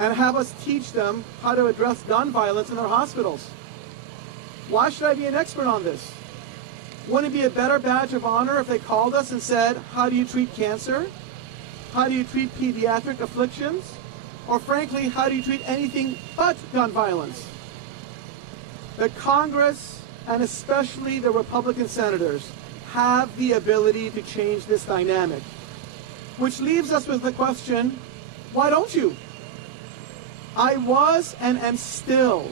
and have us teach them how to address gun violence in their hospitals? Why should I be an expert on this? Wouldn't it be a better badge of honor if they called us and said, how do you treat cancer? How do you treat pediatric afflictions? Or frankly, how do you treat anything but gun violence? The Congress, and especially the Republican senators, have the ability to change this dynamic. Which leaves us with the question, why don't you? I was and am still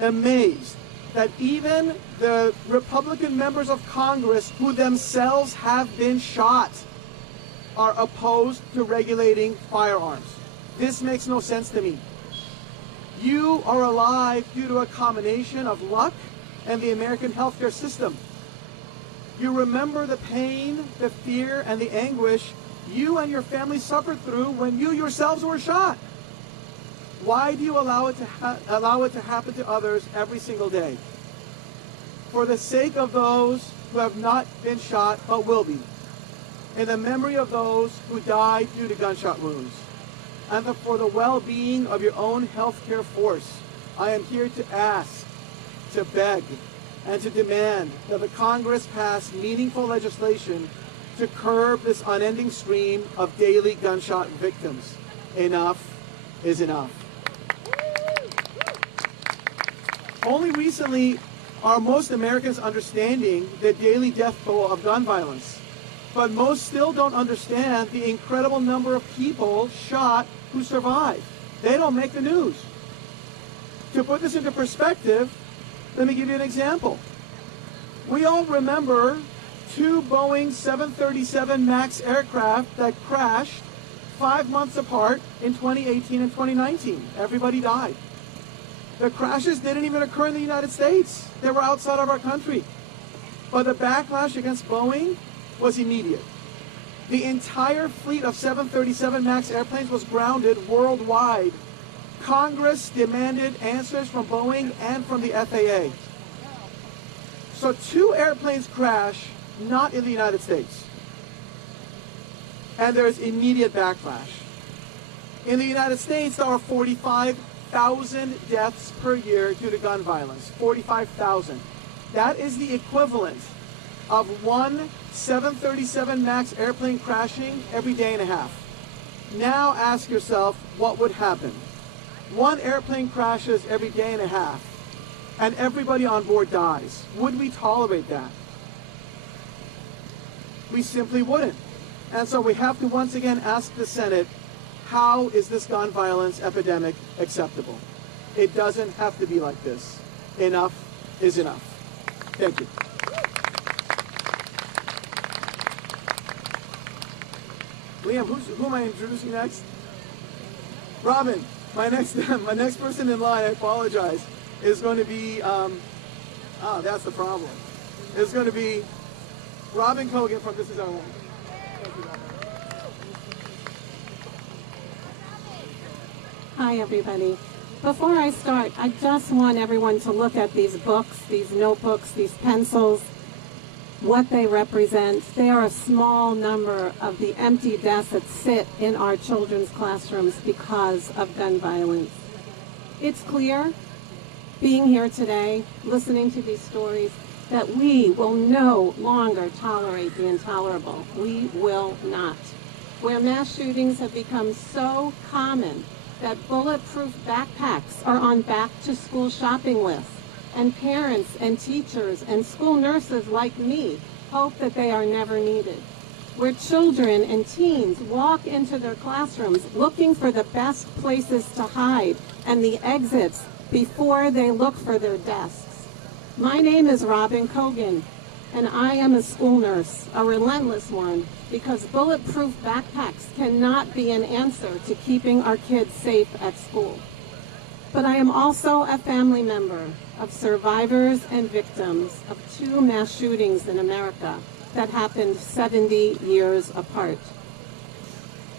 amazed that even the Republican members of Congress who themselves have been shot are opposed to regulating firearms. This makes no sense to me. You are alive due to a combination of luck and the American healthcare system. You remember the pain, the fear, and the anguish you and your family suffered through when you yourselves were shot. Why do you allow it to happen to others every single day? For the sake of those who have not been shot but will be, in the memory of those who died due to gunshot wounds, and for the well-being of your own healthcare force, I am here to ask, to beg, and to demand that the Congress pass meaningful legislation to curb this unending stream of daily gunshot victims. Enough is enough. Only recently are most Americans understanding the daily death toll of gun violence, but most still don't understand the incredible number of people shot who survive. They don't make the news. To put this into perspective, let me give you an example. We all remember 2 Boeing 737 MAX aircraft that crashed 5 months apart in 2018 and 2019. Everybody died. The crashes didn't even occur in the United States. They were outside of our country. But the backlash against Boeing was immediate. The entire fleet of 737 MAX airplanes was grounded worldwide. Congress demanded answers from Boeing and from the FAA. So 2 airplanes crash, not in the United States. And there's immediate backlash. In the United States, there are 45,000 deaths per year due to gun violence. 45,000. That is the equivalent of 1 737 MAX airplane crashing every day and a half. Now ask yourself what would happen. 1 airplane crashes every day and a half, and everybody on board dies. Would we tolerate that? We simply wouldn't. And so we have to once again ask the Senate, how is this gun violence epidemic acceptable? It doesn't have to be like this. Enough is enough. Thank you. Liam, who am I introducing next? Robin, my next person in line, I apologize, is going to be, that's the problem. It's going to be Robin Kogan from This Is Our Home. Thank you, Robin. Hi, everybody. Before I start, I just want everyone to look at these books, these notebooks, these pencils, what they represent. They are a small number of the empty desks that sit in our children's classrooms because of gun violence. It's clear, being here today, listening to these stories, that we will no longer tolerate the intolerable. We will not. Where mass shootings have become so common that bulletproof backpacks are on back-to-school shopping lists, and parents and teachers and school nurses like me hope that they are never needed. Where children and teens walk into their classrooms looking for the best places to hide and the exits before they look for their desks. My name is Robin Kogan, and I am a school nurse, a relentless one, because bulletproof backpacks cannot be an answer to keeping our kids safe at school. But I am also a family member of survivors and victims of 2 mass shootings in America that happened 70 years apart.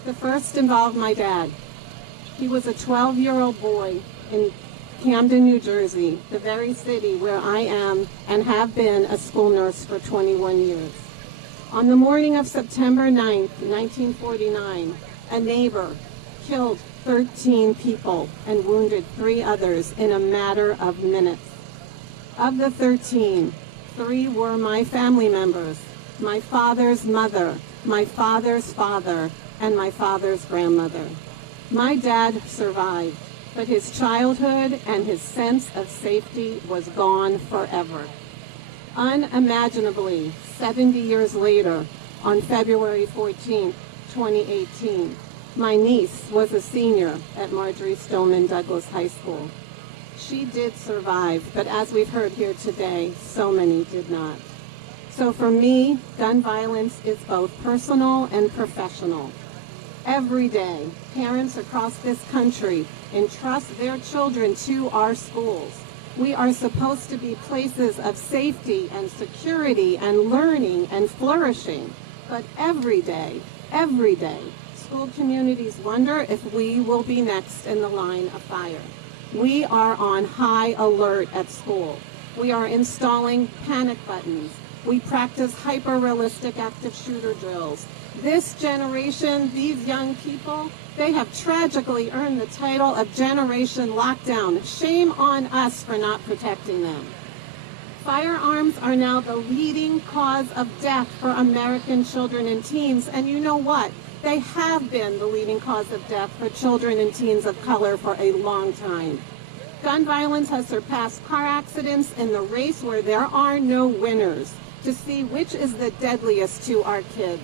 The first involved my dad. He was a 12-year-old boy in Camden, New Jersey, the very city where I am and have been a school nurse for 21 years. On the morning of September 9th, 1949, a neighbor killed 13 people and wounded 3 others in a matter of minutes. Of the 13, 3 were my family members, my father's mother, my father's father, and my father's grandmother. My dad survived, but his childhood and his sense of safety was gone forever. Unimaginably, 70 years later, on February 14, 2018, my niece was a senior at Marjorie Stoneman Douglas High School. She did survive, but as we've heard here today, so many did not. So for me, gun violence is both personal and professional. Every day, parents across this country entrust their children to our schools. We are supposed to be places of safety and security and learning and flourishing. But every day, school communities wonder if we will be next in the line of fire. We are on high alert at school. We are installing panic buttons. We practice hyper-realistic active shooter drills. This generation, these young people, they have tragically earned the title of Generation Lockdown. Shame on us for not protecting them. Firearms are now the leading cause of death for American children and teens, and you know what? They have been the leading cause of death for children and teens of color for a long time. Gun violence has surpassed car accidents in the race where there are no winners to see which is the deadliest to our kids.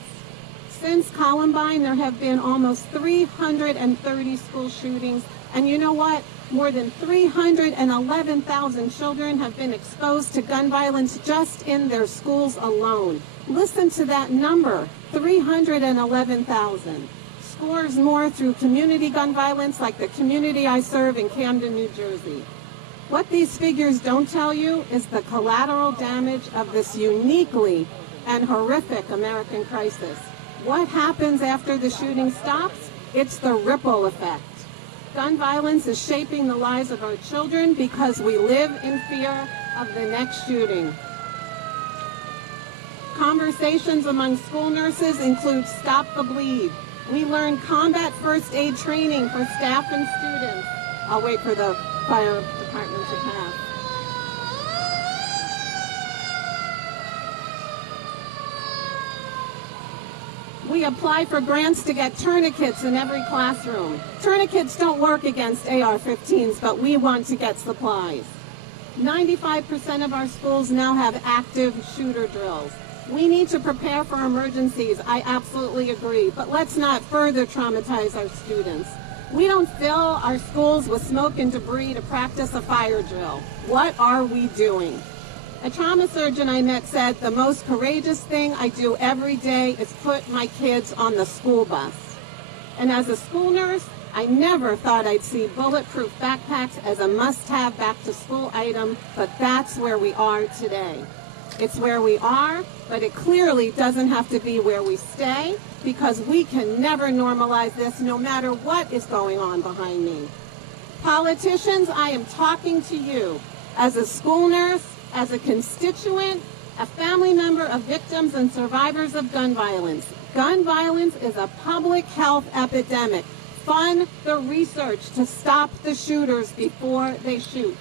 Since Columbine, there have been almost 330 school shootings, and you know what? More than 311,000 children have been exposed to gun violence just in their schools alone. Listen to that number, 311,000. Scores more through community gun violence like the community I serve in Camden, New Jersey. What these figures don't tell you is the collateral damage of this uniquely and horrific American crisis. What happens after the shooting stops? It's the ripple effect. Gun violence is shaping the lives of our children because we live in fear of the next shooting. Conversations among school nurses include Stop the Bleed. We learn combat first aid training for staff and students. I'll wait for the fire department to pass. We apply for grants to get tourniquets in every classroom. Tourniquets don't work against AR-15s, but we want to get supplies. 95% of our schools now have active shooter drills. We need to prepare for emergencies, I absolutely agree, but let's not further traumatize our students. We don't fill our schools with smoke and debris to practice a fire drill. What are we doing? A trauma surgeon I met said, the most courageous thing I do every day is put my kids on the school bus. And as a school nurse, I never thought I'd see bulletproof backpacks as a must-have back-to-school item, but that's where we are today. It's where we are, but it clearly doesn't have to be where we stay, because we can never normalize this no matter what is going on behind me. Politicians, I am talking to you as a school nurse, as a constituent, a family member of victims and survivors of gun violence. Gun violence is a public health epidemic. Fund the research to stop the shooters before they shoot.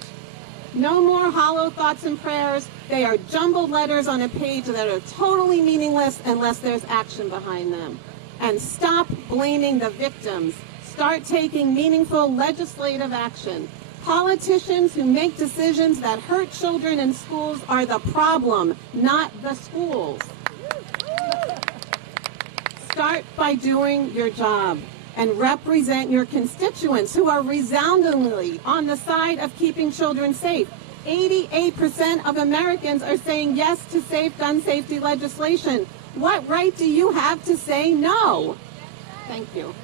No more hollow thoughts and prayers. They are jumbled letters on a page that are totally meaningless unless there's action behind them. And stop blaming the victims. Start taking meaningful legislative action. Politicians who make decisions that hurt children in schools are the problem, not the schools. Start by doing your job and represent your constituents who are resoundingly on the side of keeping children safe. 88% of Americans are saying yes to safe gun safety legislation. What right do you have to say no? Thank you.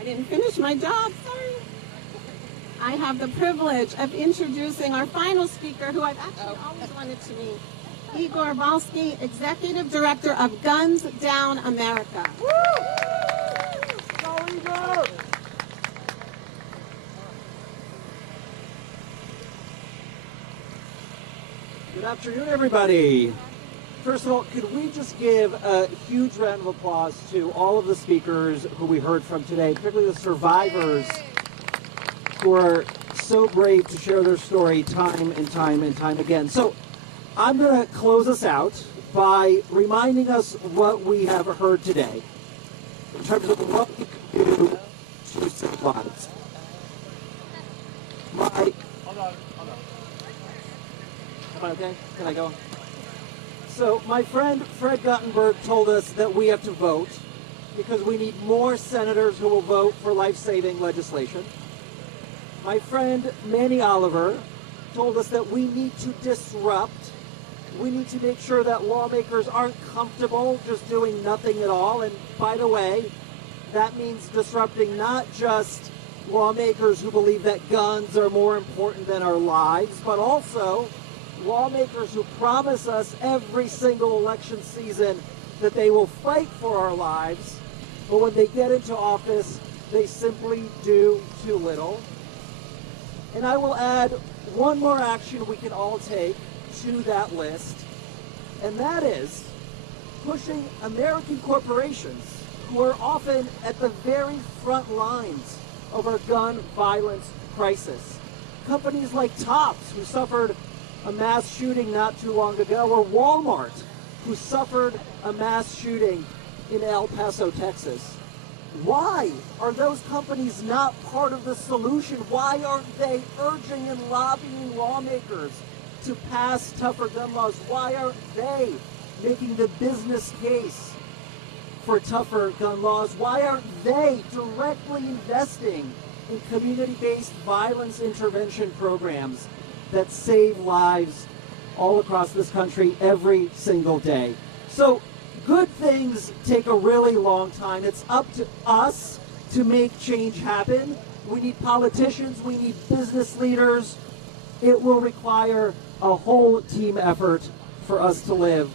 I didn't finish my job, sorry. I have the privilege of introducing our final speaker, who I've actually always wanted to meet, Igor Garbowsky, Executive Director of Guns Down America. Good afternoon, everybody. First of all, could we just give a huge round of applause to all of the speakers who we heard from today, particularly the survivors who are so brave to share their story time and time and time again. So I'm going to close us out by reminding us what we have heard today in terms of what we can do to save lives. Hold on. Am I okay? Can I go? So my friend Fred Guttenberg told us that we have to vote because we need more senators who will vote for life-saving legislation. My friend Manny Oliver told us that we need to disrupt. We need to make sure that lawmakers aren't comfortable just doing nothing at all. And by the way, that means disrupting not just lawmakers who believe that guns are more important than our lives, but also lawmakers who promise us every single election season that they will fight for our lives, but when they get into office, they simply do too little. And I will add one more action we can all take to that list, and that is pushing American corporations who are often at the very front lines of our gun violence crisis. Companies like Tops, who suffered a mass shooting not too long ago, or Walmart, who suffered a mass shooting in El Paso, Texas. Why are those companies not part of the solution? Why aren't they urging and lobbying lawmakers to pass tougher gun laws? Why aren't they making the business case for tougher gun laws? Why aren't they directly investing in community-based violence intervention programs that save lives all across this country every single day? So good things take a really long time. It's up to us to make change happen. We need politicians, we need business leaders. It will require a whole team effort for us to live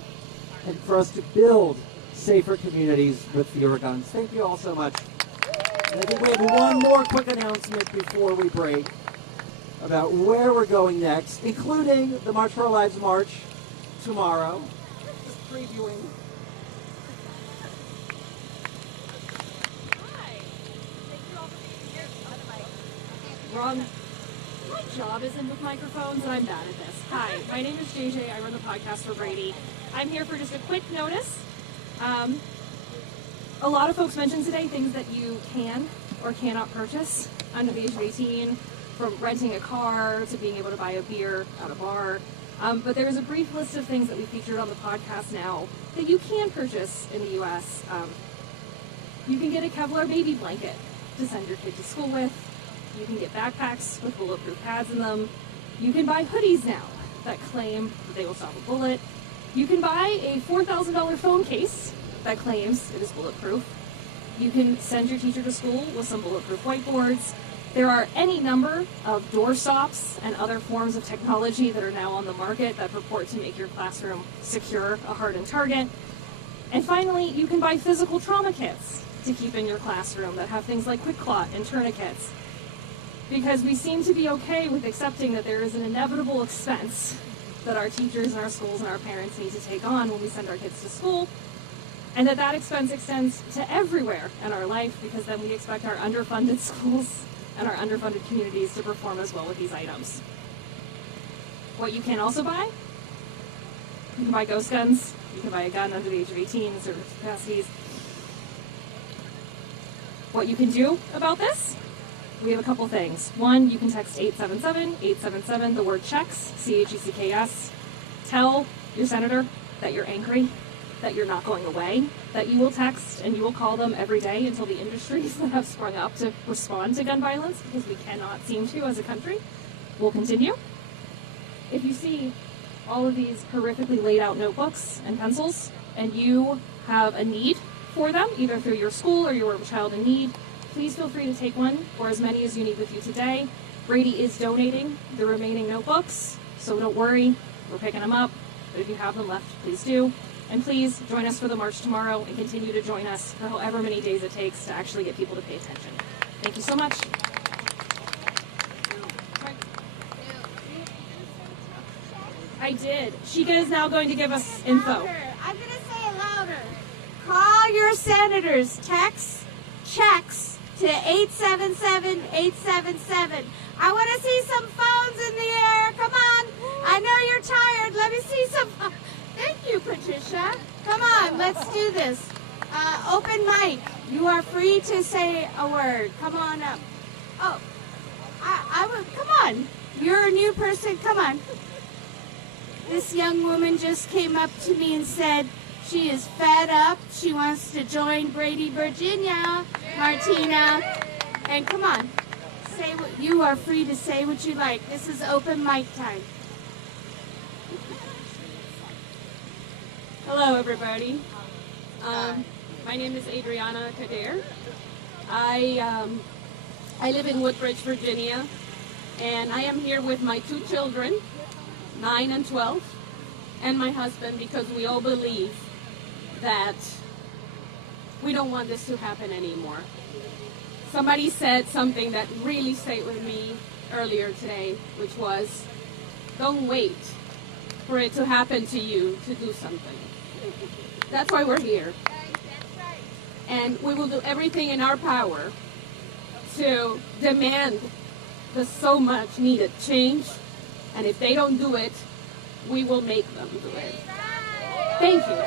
and for us to build safer communities with fewer guns. Thank you all so much. And I think we have one more quick announcement before we break about where we're going next, including the March for Our Lives March tomorrow. Just previewing. Wrong. My job isn't with microphones, and I'm bad at this. Hi, my name is JJ. I run the podcast for Brady. I'm here for just a quick notice. A lot of folks mentioned today things that you can or cannot purchase under the age of 18, from renting a car to being able to buy a beer at a bar. But there is a brief list of things that we featured on the podcast now that you can purchase in the U.S. You can get a Kevlar baby blanket to send your kid to school with. You can get backpacks with bulletproof pads in them. You can buy hoodies now that claim that they will stop a bullet. You can buy a $4,000 phone case that claims it is bulletproof. You can send your teacher to school with some bulletproof whiteboards. There are any number of door stops and other forms of technology that are now on the market that purport to make your classroom secure, a hardened target. And finally, you can buy physical trauma kits to keep in your classroom that have things like quick clot and tourniquets. Because we seem to be okay with accepting that there is an inevitable expense that our teachers and our schools and our parents need to take on when we send our kids to school, and that expense extends to everywhere in our life, because then we expect our underfunded schools and our underfunded communities to perform as well with these items. What you can also buy, you can buy ghost guns, you can buy a gun under the age of 18 in certain capacities. What you can do about this, we have a couple things. One, you can text 877-877, the word checks, C-H-E-C-K-S. Tell your senator that you're angry, that you're not going away, that you will text and you will call them every day until the industries that have sprung up to respond to gun violence, because we cannot seem to as a country, will continue. If you see all of these horrifically laid out notebooks and pencils, and you have a need for them, either through your school or you're a child in need, please feel free to take one, or as many as you need with you today. Brady is donating the remaining notebooks, so don't worry, we're picking them up, but if you have them left, please do. And please join us for the march tomorrow, and continue to join us for however many days it takes to actually get people to pay attention. Thank you so much. I did. Sheikah is now going to give us info. I'm going to say it louder. Call your senators. Text checks to 877-877. I want to see some phones in the air. Come on. I know you're tired. Let me see some. Thank you, Patricia. Come on, let's do this. Open mic. You are free to say a word. Come on up. Oh, I would. Come on. You're a new person. Come on. This young woman just came up to me and said she is fed up. She wants to join Brady, Virginia. Martina. And come on. Say what you are free to say what you like. This is open mic time. Hello, everybody. My name is Adriana Kader. I live in Woodbridge, Virginia, and I am here with my two children, 9 and 12, and my husband, because we all believe that we don't want this to happen anymore. Somebody said something that really stayed with me earlier today, which was, don't wait for it to happen to you to do something. That's why we're here. And we will do everything in our power to demand the so much needed change. And if they don't do it, we will make them do it. Thank you.